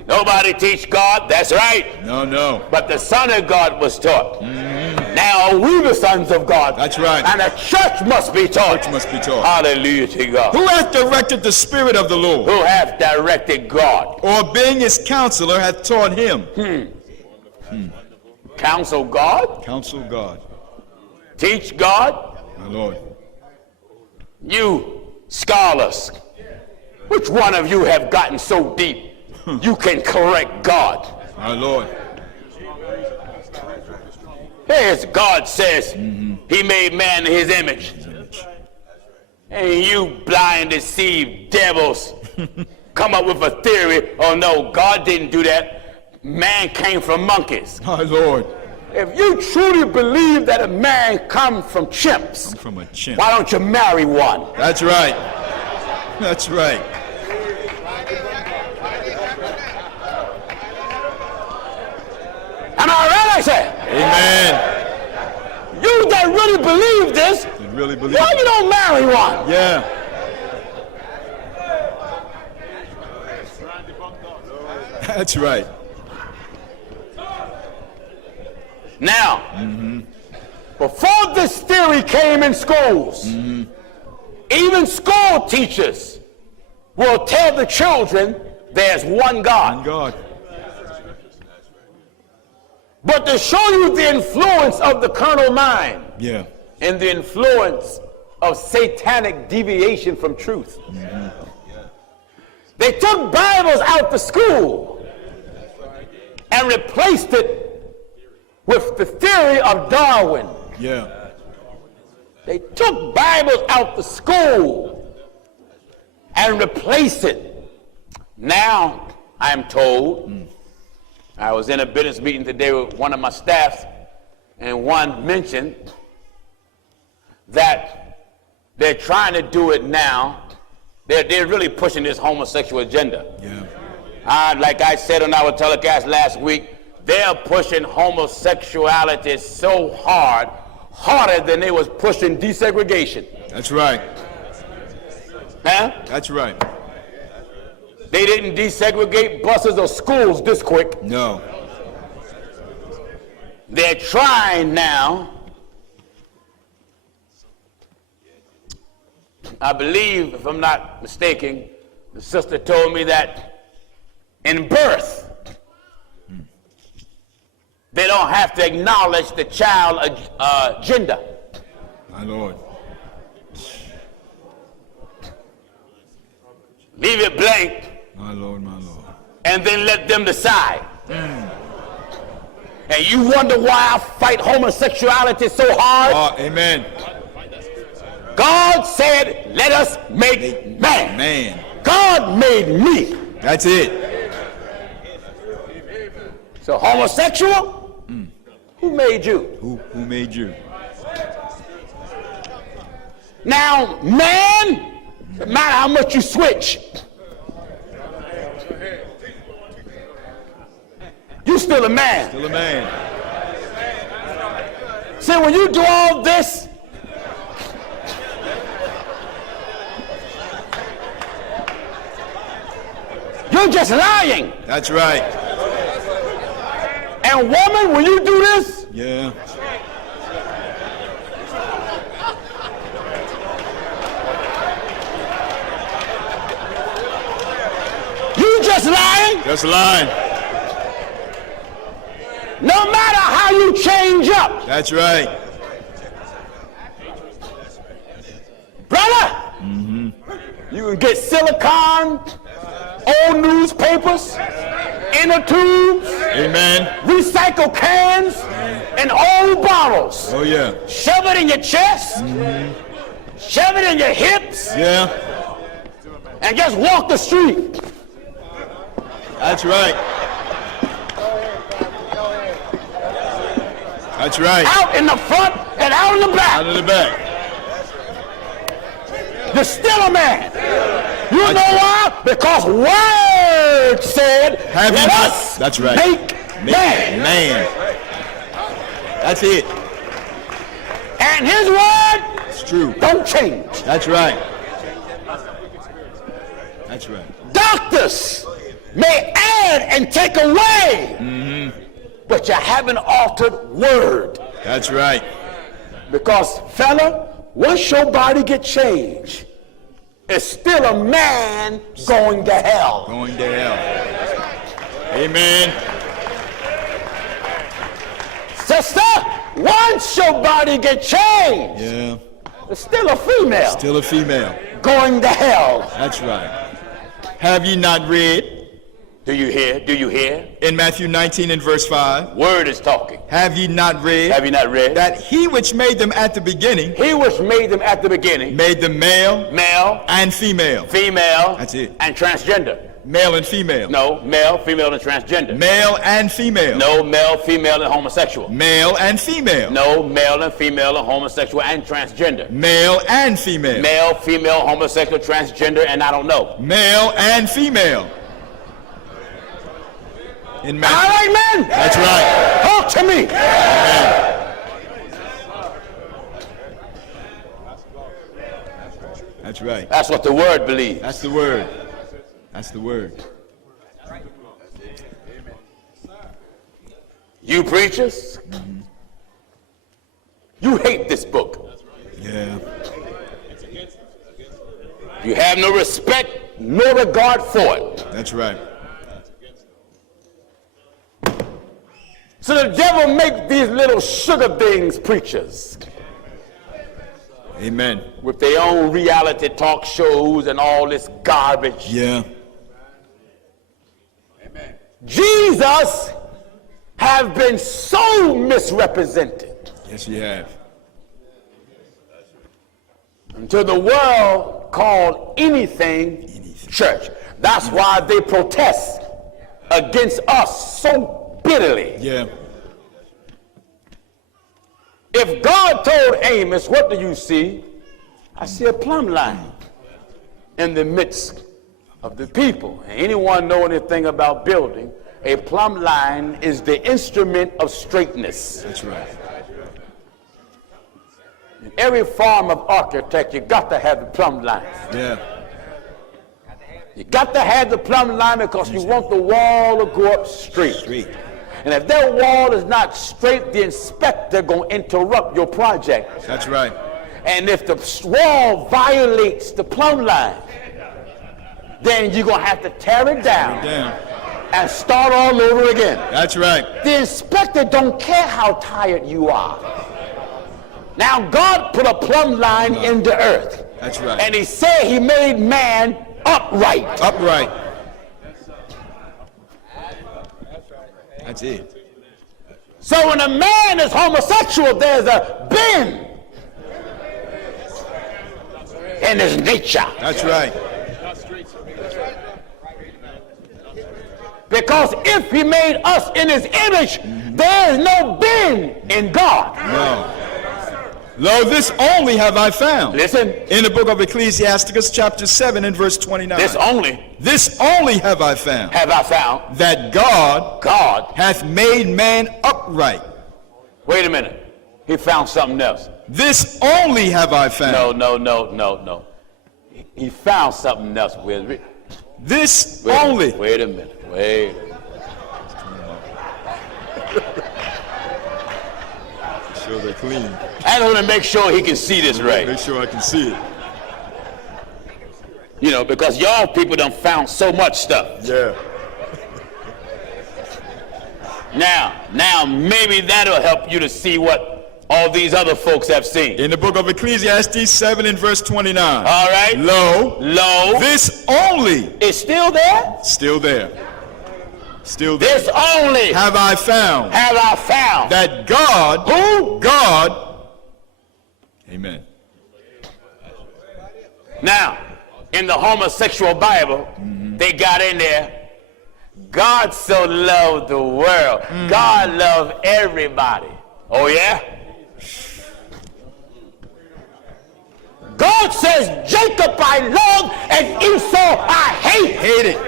Nobody teach God. That's right. No, no. But the Son of God was taught. Now are we the sons of God. That's right. And the church must be taught. Church must be taught. Hallelujah to God. Who hath directed the Spirit of the Lord? Who hath directed God? Or being his counselor hath taught him? Counsel God? Counsel God. Teach God? My Lord. You scholars, which one of you have gotten so deep you can correct God? My Lord. Here's God says he made man in his image. And you blind, deceived devils come up with a theory, oh no, God didn't do that. Man came from monkeys. My Lord. If you truly believe that a man comes from chimps, I'm from a chimp. why don't you marry one? That's right. That's right. Am I right, I say? Amen. You that really believe this, You really believe why it? you don't marry one? Yeah. That's right. Now, before this theory came in schools, even school teachers will tell the children there's one God. God. But to show you the influence of the carnal mind Yeah. and the influence of satanic deviation from truth, they took Bibles out to school and replaced it with the theory of Darwin. Yeah. They took Bibles out to school and replaced it. Now, I'm told, I was in a business meeting today with one of my staffs, and one mentioned that they're trying to do it now. They're really pushing this homosexual agenda. Yeah. Like I said on our telecast last week, they're pushing homosexuality so hard, harder than they was pushing desegregation. That's right. Huh? That's right. They didn't desegregate buses or schools this quick. No. They're trying now. I believe, if I'm not mistaken, the sister told me that in birth, they don't have to acknowledge the child gender. My Lord. Leave it blank My Lord, my Lord. and then let them decide. And you wonder why I fight homosexuality so hard? Oh, amen. God said, let us make man. Man. God made me. That's it. So homosexual? Who made you? Who made you? Now, man, no matter how much you switch, you still a man. Still a man. See, when you do all this, you're just lying. That's right. And woman, when you do this, Yeah. you just lying. That's lying. No matter how you change up, That's right. brother, you can get silicone, old newspapers, inner tubes, Amen. recycled cans, and old bottles. Oh, yeah. Shove it in your chest, shove it in your hips, Yeah. and just walk the street. That's right. That's right. Out in the front and out in the Out back. of the back. You're still a man. You know why? Because word said, Have you let not? us That's right. make man. Man. That's it. And his word It's true. don't change. That's right. That's right. Doctors may add and take away, but you haven't altered word. That's right. Because, fella, once your body get changed, it's still a man going to hell. Going to hell. Amen. Sister, once your body get changed, Yeah. it's still a female Still a female. going to hell. That's right. Have ye not read Do you hear? Do you hear? in Matthew 19 and verse 5? Word is talking. Have ye not read Have you not read? that he which made them at the beginning He which made them at the beginning, made them male male, and female? female, That's it. and transgender. Male and female. No, male, female, and transgender. Male and female. No, male, female, and homosexual. Male and female. No, male and female and homosexual and transgender. Male and female. Male, female, homosexual, transgender, and I don't know. Male and female. In All Matthew. right, man? That's right. Talk to me. That's right. That's what the word believes. That's the word. That's the word. You preachers, you hate this book. Yeah. You have no respect, no regard for it. That's right. So the devil make these little sugar things preachers Amen. with their own reality talk shows and all this garbage. Yeah. Jesus have been so misrepresented Yes, you have. until the world called anything church. That's why they protest against us so bitterly. Yeah. If God told Amos, what do you see? I see a plumb line in the midst of the people. And anyone know anything about building, a plumb line is the instrument of straightness. That's right. In every form of architecture, you got to have the plumb line. Yeah. You got to have the plumb line because you want the wall to go up straight. Straight. And if that wall is not straight, the inspector going to interrupt your project. That's right. And if the wall violates the plumb line, then you're going to have to tear it down Down. and start all over again. That's right. The inspector don't care how tired you are. Now, God put a plumb line in the earth. That's right. And he said he made man upright. Upright. That's it. So when a man is homosexual, there's a bend in his nature. That's right. Because if he made us in his image, there is no bend in God. No. Lo, this only have I found. Listen, In the book of Ecclesiasticus, chapter 7 and verse 29. this only This only have I found, have I found. that God God, hath made man upright. wait a minute. He found something else. This only have I found. No. He found something else. Wait This a minute. only. Wait a minute. Wait a minute. sure they're clean. I want to make sure he can see this right. Make sure I can see it. You know, because y'all people done found so much stuff. Yeah. Now, maybe that'll help you to see what all these other folks have seen. In the book of Ecclesiastes 7 and verse 29. All right. Lo, this only is still there. Still there. Still there. This only have I found. That God. Who? God. Amen. Now, in the homosexual Bible, they got in there. God so loved the world. God loved everybody. Oh, yeah? God says, Jacob I love and Esau I hate. Hate it.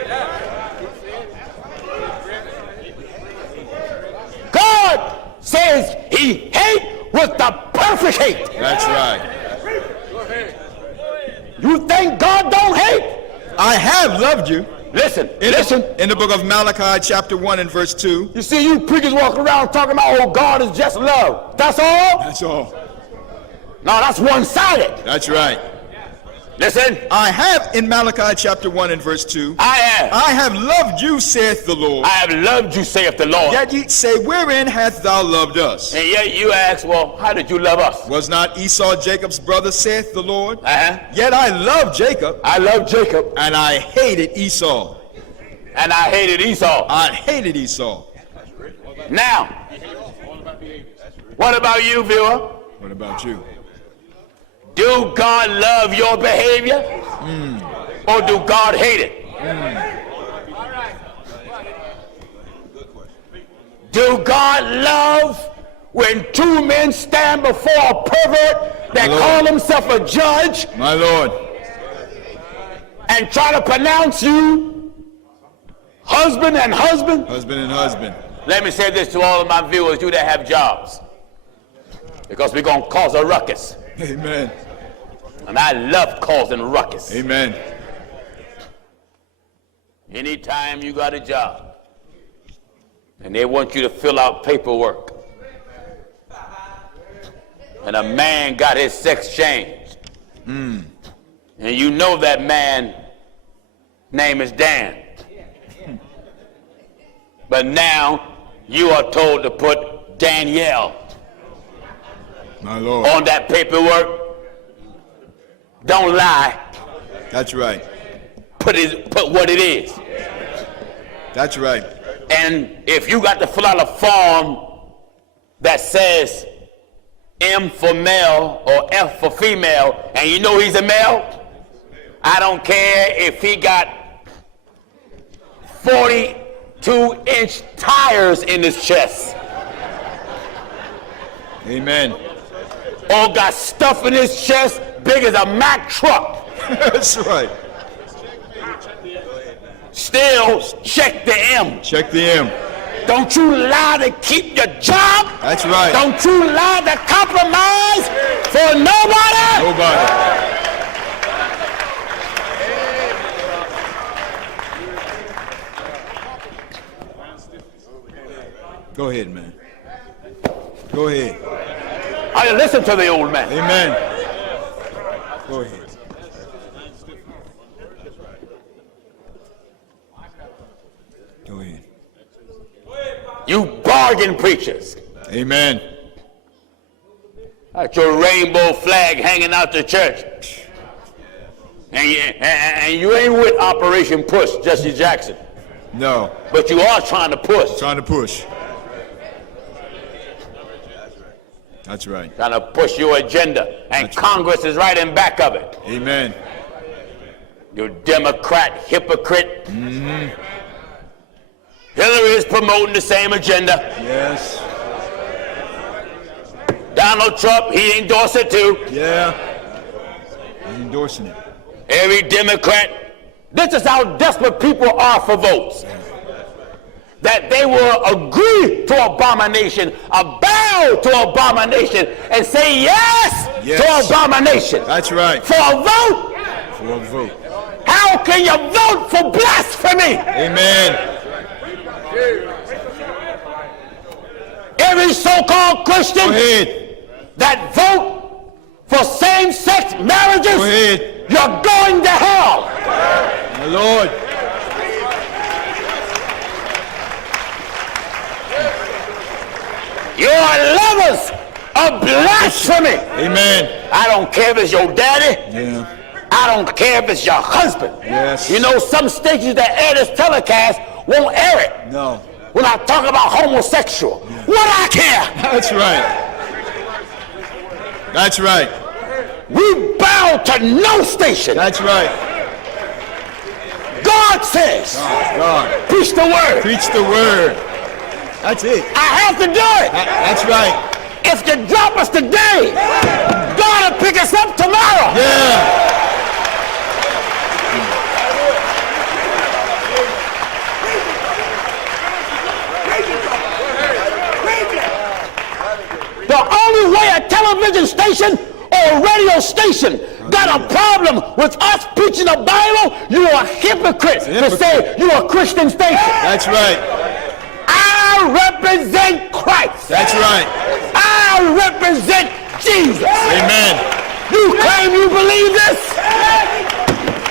God says he hate with the perfect hate. That's right. You think God don't hate? I have loved you. Listen. In the book of Malachi chapter 1 and verse 2. You see you preachers walking around talking about, oh, God is just love. That's all? That's all. No, that's one-sided. That's right. Listen. I have in Malachi chapter 1 and verse 2. I have loved you, saith the Lord. I have loved you, saith the Lord. Yet ye say, wherein hast thou loved us? And yet you ask, well, how did you love us? Was not Esau Jacob's brother, saith the Lord? Yet I loved Jacob. I loved Jacob. And I hated Esau. And I hated Esau. I hated Esau. Now, what about you, viewer? What about you? Do God love your behavior? Or do God hate it? Do God love when two men stand before a pervert that call himself a judge? My Lord. And try to pronounce you husband and husband? Husband and husband. Let me say this to all of my viewers, you that have jobs. Because we're going to cause a ruckus. Amen. And I love causing ruckus. Amen. Anytime you got a job and they want you to fill out paperwork and a man got his sex changed and you know that man name is Dan, but now you are told to put Danielle My Lord. on that paperwork. Don't lie. That's right. Put what it is. That's right. And if you got to fill out a form that says M for male or F for female, and you know he's a male, I don't care if he got 42-inch tires in his chest. Amen. Or got stuff in his chest big as a Mack truck. That's right. Still, check the M. Check the M. Don't you lie to keep your job. That's right. Don't you lie to compromise for nobody. Nobody. Go ahead, man. Go ahead. I listen to the old man. Amen. Go ahead. Go ahead. You bargain preachers. Amen. Got your rainbow flag hanging out the church. And you ain't with Operation Push, Jesse Jackson. No. But you are trying to push. Trying to push. That's right. Trying to push your agenda. And Congress is right in back of it. Amen. You Democrat hypocrite. Hillary is promoting the same agenda. Yes. Donald Trump, he endorsed it too. Yeah. He's endorsing it. Every Democrat. This is how desperate people are for votes. That they will agree to abomination, bow to abomination, and say yes to abomination. That's right. For a vote. For a vote. How can you vote for blasphemy? Amen. Every so-called Christian that vote for same-sex marriages, Go ahead. you're going to hell. My Lord. You are lovers of blasphemy. Amen. I don't care if it's your daddy. Yeah. I don't care if it's your husband. Yes. You know, some stations that air this telecast won't air it. No. When I talk about homosexual, what I care. That's right. That's right. We bow to no station. That's right. God says, God. preach the word. Preach the word. That's it. I have to do it. That's right. If you drop us today, God will pick us up tomorrow. Yeah. The only way a television station or a radio station got a problem with us preaching the Bible, you are hypocrites to say you're a Christian station. That's right. I represent Christ. That's right. I represent Jesus. Amen. You claim you believe this?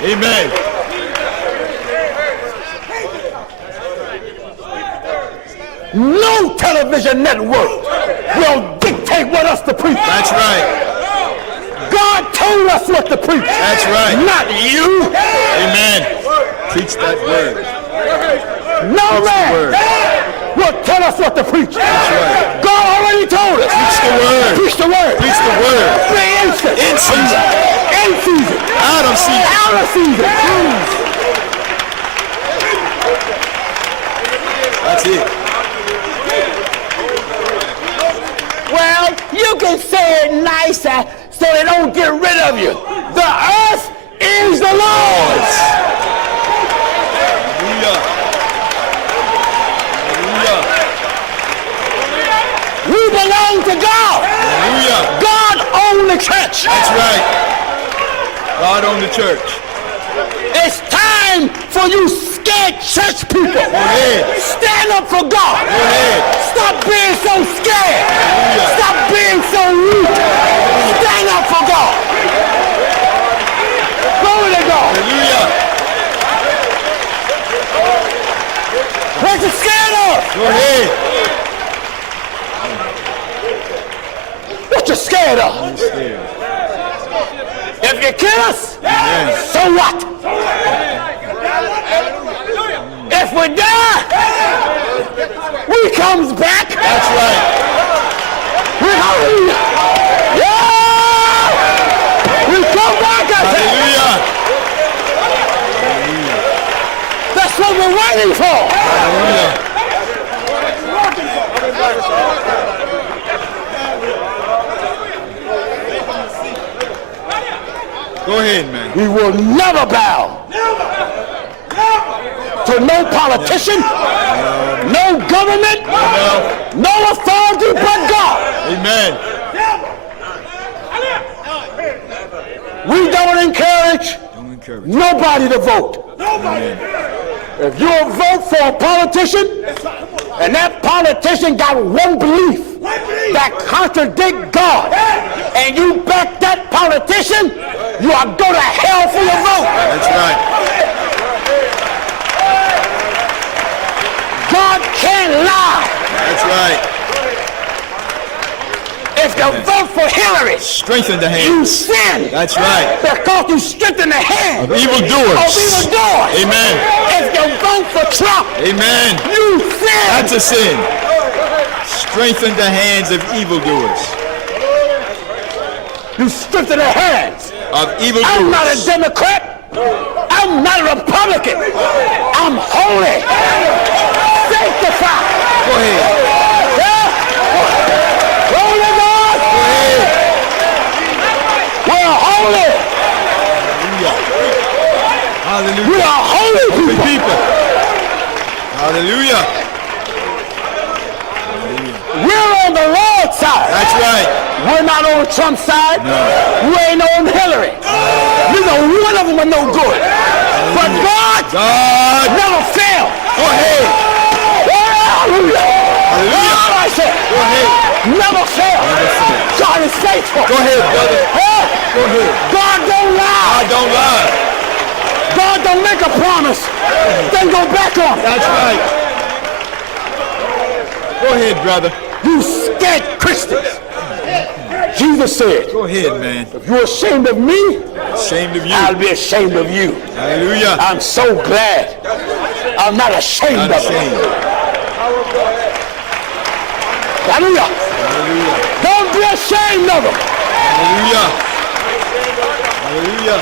Amen. No television network will dictate what us to preach. That's right. God told us what to preach. That's right. Not you. Amen. Preach that word. No man will tell us what to preach. right. God already told us. Preach the word. Preach the word. Preach the word. Be instant. In season. In season. Out of season. Out of season. That's it. Well, you can say it nicer so they don't get rid of you. The earth is the Lord's. Hallelujah. Hallelujah. We belong to God. Hallelujah. God owns the church. That's right. God own the church. It's time for you scared church people. Go ahead. Stand up for God. Go ahead. Stop being so scared. Hallelujah. Stop being so weak. Stand up for God. Glory to God. Hallelujah. What you scared of? Go ahead. What you scared of? If you kill us, so what? If we die, we comes back. That's right. Hallelujah. Yeah! We come back, I said. Hallelujah. That's what we're waiting for. Hallelujah. Go ahead, man. We will never bow to no politician, no government, no authority but God. Amen. We don't encourage Don't encourage. nobody to vote. If you vote for a politician and that politician got one belief that contradict God and you back that politician, you are going to hell for your vote. That's right. God can't lie. That's right. If you vote for Hillary, Strengthen the you hands. sin. That's right. Because you strengthen the hand Of evildoers. of evildoers. Amen. If you vote for Trump, Amen. you sin. That's a sin. Strengthen the hands of evildoers. You strengthen the hands. Of evildoers. I'm not a Democrat. I'm not a Republican. I'm holy. Sanctified. Go ahead. Glory to God. Go ahead. We're holy. Hallelujah. We are holy Holy people. people. Hallelujah. We're on the Lord's side. That's right. We're not on Trump's side. We ain't on Hillary. Neither one of them are no good. But God God. never failed. Go ahead. Hallelujah. Hallelujah. God, I Confess it. Go ahead. Never fail. God is faithful. Go ahead, brother. Huh? Go ahead. God don't lie. I don't lie. God don't make a promise, then go back on it. That's right. Go ahead, brother. You scared Christians. Jesus said, Go ahead, man. if you're ashamed of me, Ashamed of you. I'll be ashamed of you. Hallelujah. I'm so glad I'm not ashamed Not of it. ashamed. Hallelujah. Hallelujah. Don't be ashamed of it. Hallelujah. Hallelujah.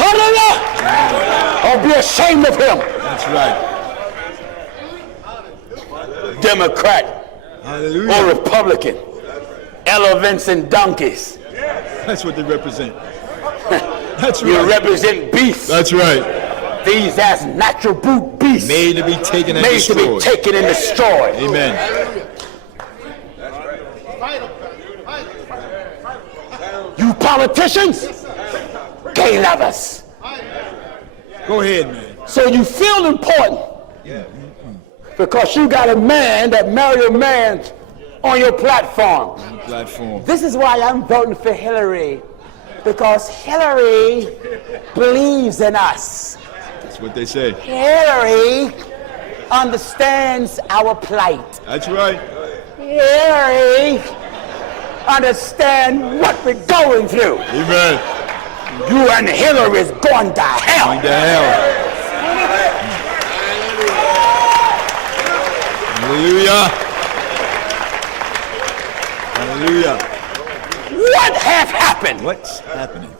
Hallelujah. Don't be ashamed of him. That's right. Democrat Hallelujah. or Republican. Elephants and donkeys. That's what they represent. That's You right. represent beasts. That's right. These as natural brute beasts. Made to be taken and Made to be destroyed. taken and destroyed. Amen. You politicians, gay lovers. Go ahead, man. So you feel important because you got a man that married a man on your platform. Platform. This is why I'm voting for Hillary, because Hillary believes in us. That's what they say. Hillary understands our plight. That's right. Hillary understands what we're going through. Amen. You and Hillary is going to hell. Going to hell. Hallelujah. Hallelujah. What have happened What's happening?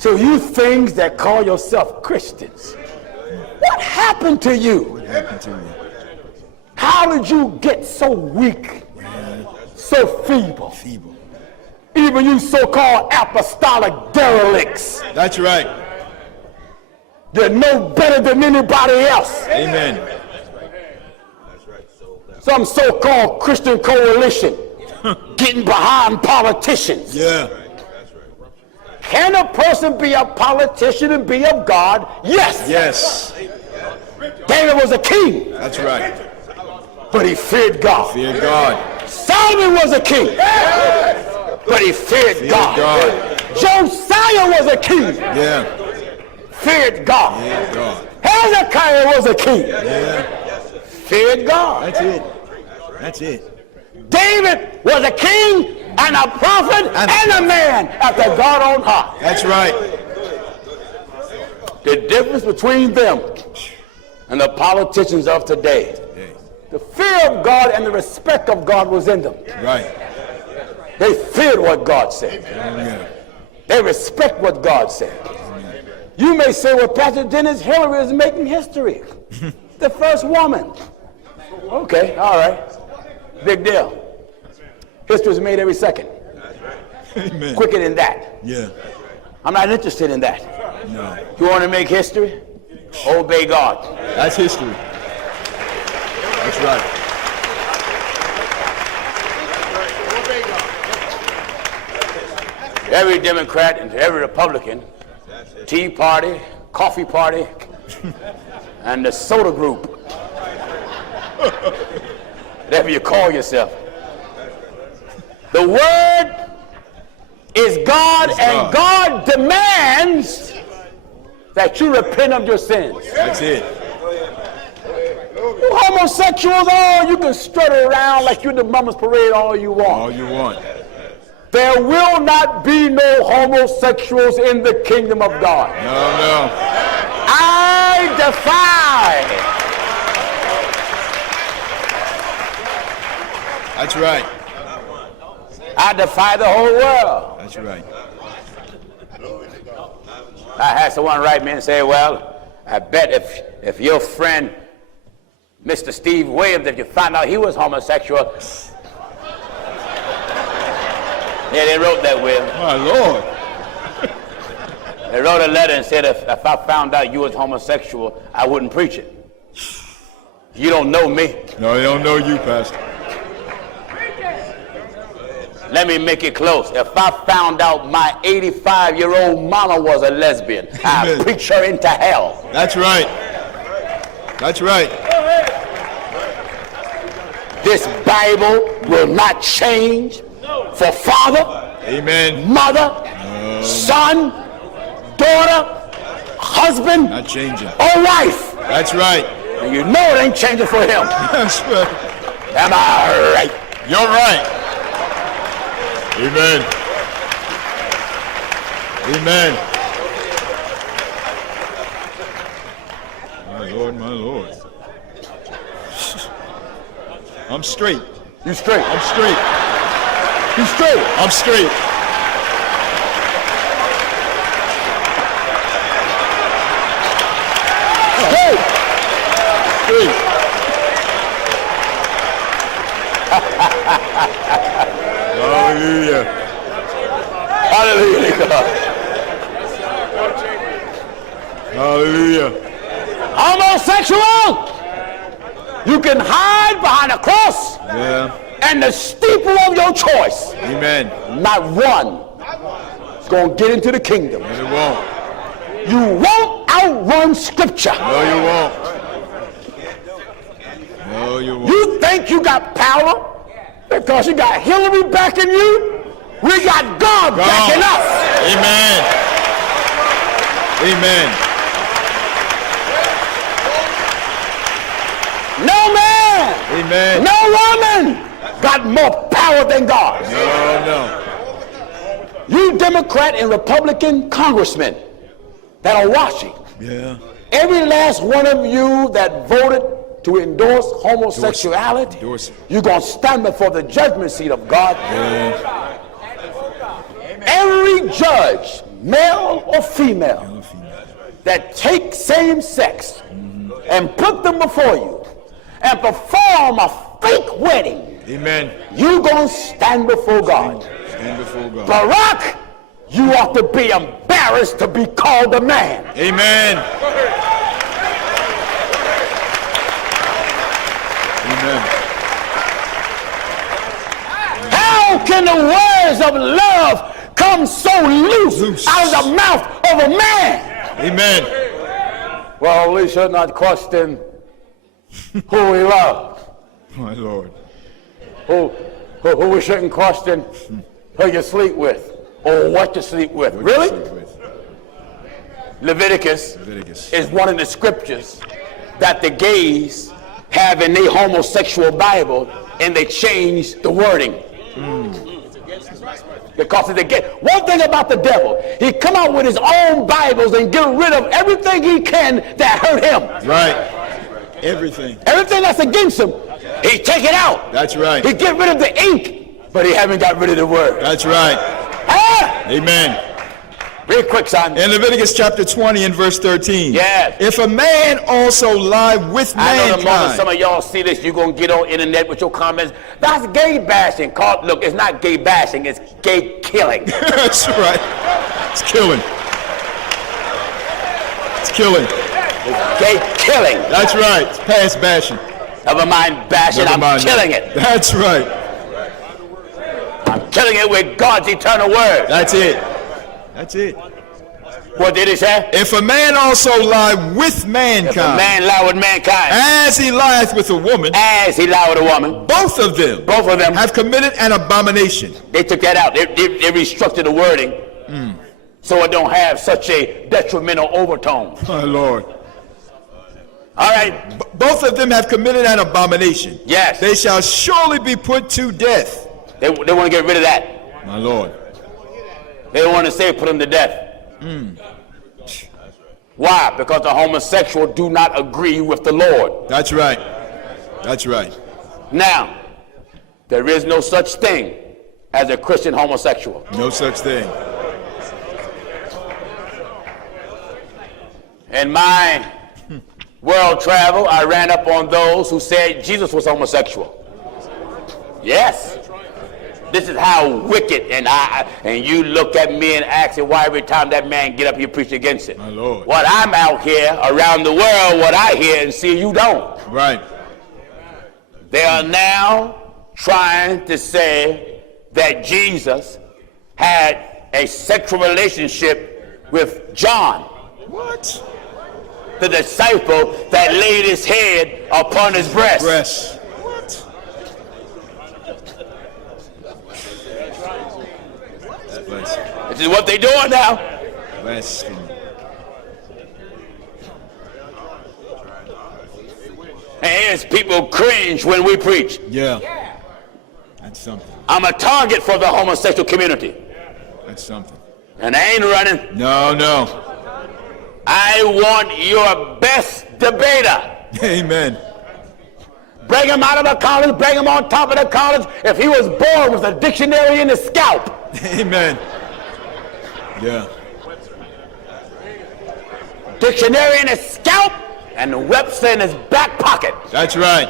to you things that call yourself Christians? What happened to you? What happened to you? How did you get so weak, so feeble? Feeble. Even you so-called apostolic derelicts, That's right. they're no better than anybody else. Amen. Some so-called Christian coalition getting behind politicians. Yeah. Can a person be a politician and be of God? Yes. Yes. David was a king, That's right. but he feared God. Fear God. Solomon was a king, but he feared God. God. Josiah was a king, Yeah. feared God. Fear God. Hezekiah was a king, Yeah. feared God. That's it. That's it. David was a king and a prophet and a man after God on high. That's right. The difference between them and the politicians of today, the fear of God and the respect of God was in them. Right. They feared what God said. Yeah. They respect what God said. You may say, well, Pastor Dennis, Hillary is making history. The first woman. Okay, all right. Big deal. History is made every second. Amen. Quicker than that. Yeah. I'm not interested in that. No. You want to make history? Obey God. That's history. That's right. Every Democrat and every Republican, Tea Party, Coffee Party, and the soda group, whatever you call yourself. The word is God, and God demands that you repent of your sins. That's it. You homosexuals, oh, you can strut around like you're the Mama's Parade all you want. All you want. There will not be no homosexuals in the kingdom of God. No. I defy. That's right. I defy the whole world. That's right. I had someone write me and say, well, I bet if your friend, Mr. Steve Williams, if you found out he was homosexual. Yeah, they wrote that, Will. My Lord. They wrote a letter and said, if I found out you was homosexual, I wouldn't preach it. You don't know me. No, they don't know you, Pastor. Let me make it close. If I found out my 85-year-old mama was a lesbian, I'd preach her into hell. That's right. That's right. This Bible will not change for father, Amen. mother, son, daughter, husband, Not changing. or wife. That's right. And you know it ain't changing for him. That's right. Am I right? You're right. Amen. Amen. My Lord, my Lord. I'm straight. You straight. I'm straight. You straight. I'm straight. Straight. Straight. Hallelujah. Hallelujah, God. Hallelujah. Homosexual, you can hide behind a cross Yeah. and the steeple of your choice. Amen. Not one is going to get into the kingdom. And it won't. You won't outrun Scripture. No, you won't. No, you won't. You think you got power because you got Hillary backing you? We got God backing us. Amen. Amen. No man, Amen. no woman got more power than God. No, no. You Democrat and Republican congressmen that are watching, Yeah. every last one of you that voted to endorse homosexuality, Endorse. you're going to stand before the judgment seat of God. Yeah. Every judge, male or female, that take same sex and put them before you and perform a fake wedding, Amen. you're going to stand before God. Stand before God. Barack, you ought to be embarrassed to be called a man. Amen. Amen. How can the words of love come so loose out of the mouth of a man? Amen. Well, we should not question who we love. My Lord. Who we shouldn't question who you sleep with or what you sleep with. Really? Leviticus is one of the scriptures that the gays have in their homosexual Bible, and they change the wording. Because of the gay. One thing about the devil, he come out with his own Bibles and get rid of everything he can that hurt him. Right. Everything. Everything that's against him, he take it out. That's right. He get rid of the ink, but he haven't got rid of the word. That's right. Ah! Amen. Real quick, son. In Leviticus chapter 20 and verse 13. Yes. If a man also lie with I know the moment mankind. some of y'all see this, you're going to get on internet with your comments. That's gay bashing. Look, it's not gay bashing, it's gay killing. That's right. It's killing. It's killing. It's gay killing. That's right. It's past bashing. Never mind bashing, Never I'm mind killing that. it. That's right. I'm killing it with God's eternal word. That's it. That's it. What did he say? If a man also lie with If a mankind, man lie with mankind, as he lieth with a woman, as he lie with a woman, both of them have committed an abomination. They took that out. They restructured the wording so it don't have such a detrimental overtone. My Lord. All right. Both of them have committed an abomination. Yes. They shall surely be put to death. They want to get rid of that. My Lord. They don't want to say put them to death. Why? Because the homosexual do not agree with the Lord. That's right. That's right. Now, there is no such thing as a Christian homosexual. No such thing. In my world travel, I ran up on those who said Jesus was homosexual. Yes. This is how wicked, and you look at me and ask it why every time that man get up you preach against it. My Lord. What I'm out here around the world, what I hear and see, you don't. Right. They are now trying to say that Jesus had a sexual relationship with John, What? the disciple that laid his head upon his breast. Breast. What? Blasphemy. This is what they're doing now. Blasphemy. And here's people cringe when we preach. Yeah. That's something. I'm a target for the homosexual community. That's something. And I ain't running. No. I want your best debater. Amen. Bring him out of the college, bring him on top of the college. If he was born with a dictionary in his scalp. Amen. Yeah. Dictionary in his scalp and Webster in his back pocket. That's right.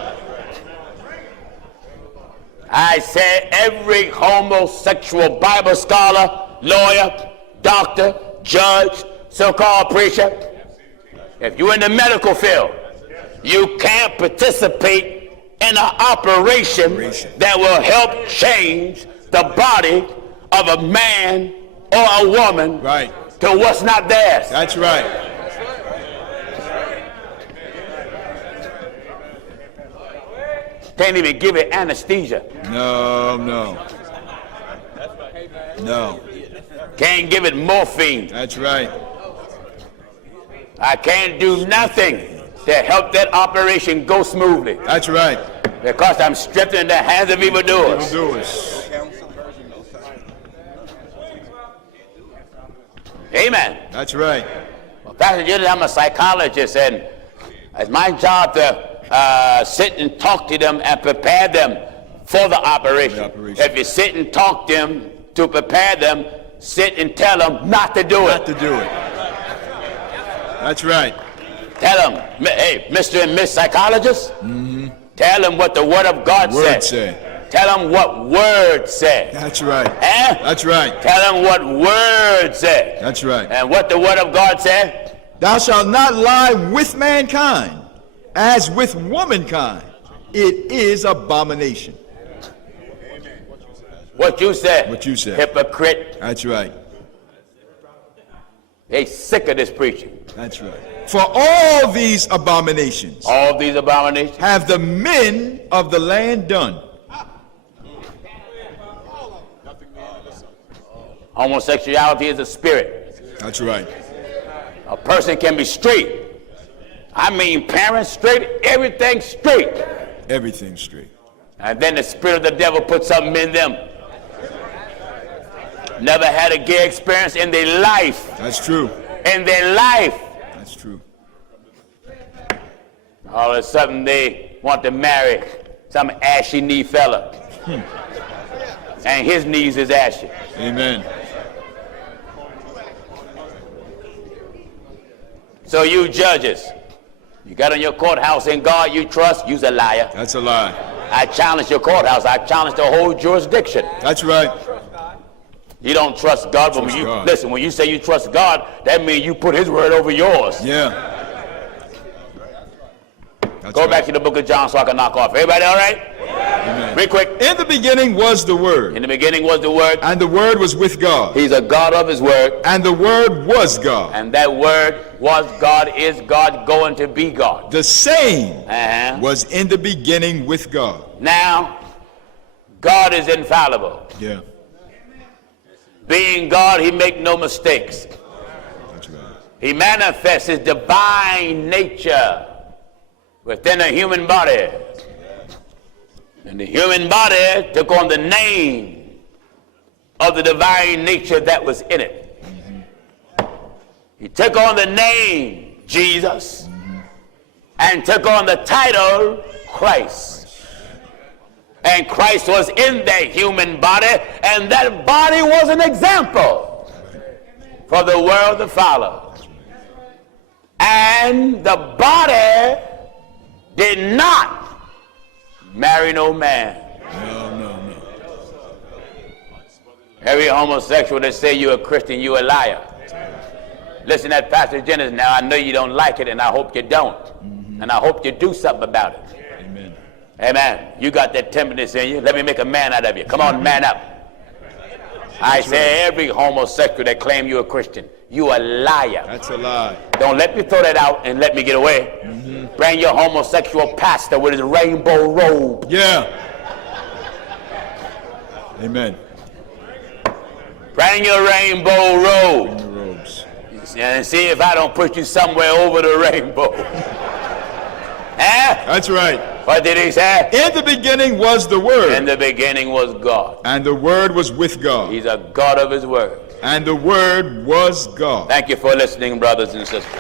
I say every homosexual Bible scholar, lawyer, doctor, judge, so-called preacher, if you're in the medical field, you can't participate in an operation that will help change the body of a man or a woman to what's not theirs. That's right. Can't even give it anesthesia. No. Can't give it morphine. That's right. I can't do nothing to help that operation go smoothly. That's right. Because I'm stripped in the hands of evildoers. Amen. That's right. Well, Pastor Jennings, I'm a psychologist, and it's my job to sit and talk to them and prepare them for the operation. If you sit and talk to them to prepare them, sit and tell them not to do it. Not to do it. That's right. Tell them, hey, Mr. and Miss Psychologist, tell them what the Word of God said. Tell them what Word said. That's right. That's right. Tell them what Word said. That's right. And what the Word of God said. Thou shalt not lie with mankind, as with womankind. It is abomination. What you said. What you said. Hypocrite. That's right. They sick of this preaching. That's right. For all these abominations. All these abominations. Have the men of the land done. Homosexuality is a spirit. That's right. A person can be straight. I mean, parents straight, everything straight. Everything straight. And then the spirit of the devil puts something in them. Never had a gay experience in their life. That's true. In their life. That's true. All of a sudden they want to marry some ashy knee fella. And his knees is ashy. Amen. So you judges, you got in your courthouse in God you trust, you's a liar. That's a lie. I challenge your courthouse. I challenge the whole jurisdiction. That's right. You don't trust God, but when you listen, when you say you trust God, that means you put His word over yours. Yeah. Go back to the book of John so I can knock off. Everybody all right? Amen. Real quick. In the beginning was the Word. In the beginning was the Word. And the Word was with God. He's a God of His word. And the Word was God. And that word was God, is God, going to be God. The same was in the beginning with God. Now, God is infallible. Yeah. Being God, He make no mistakes. That's right. He manifests His divine nature within a human body. And the human body took on the name of the divine nature that was in it. He took on the name Jesus and took on the title Christ. And Christ was in that human body, and that body was an example for the world to follow. And the body did not marry no man. No. Every homosexual that say you're a Christian, you're a liar. Listen at Pastor Jennings now. I know you don't like it, and I hope you don't. And I hope you do something about it. Amen. Amen. You got that tenderness in you. Let me make a man out of you. Come on, man up. I say every homosexual that claim you're a Christian, you a liar. That's a lie. Don't let me throw that out and let me get away. Bring your homosexual pastor with his rainbow robe. Yeah. Amen. Bring your rainbow robe. The robes. And see if I don't put you somewhere over the rainbow. Huh? That's right. What did he say? In the beginning was the Word. In the beginning was God. And the Word was with God. He's a God of his word. And the Word was God. Thank you for listening, brothers and sisters.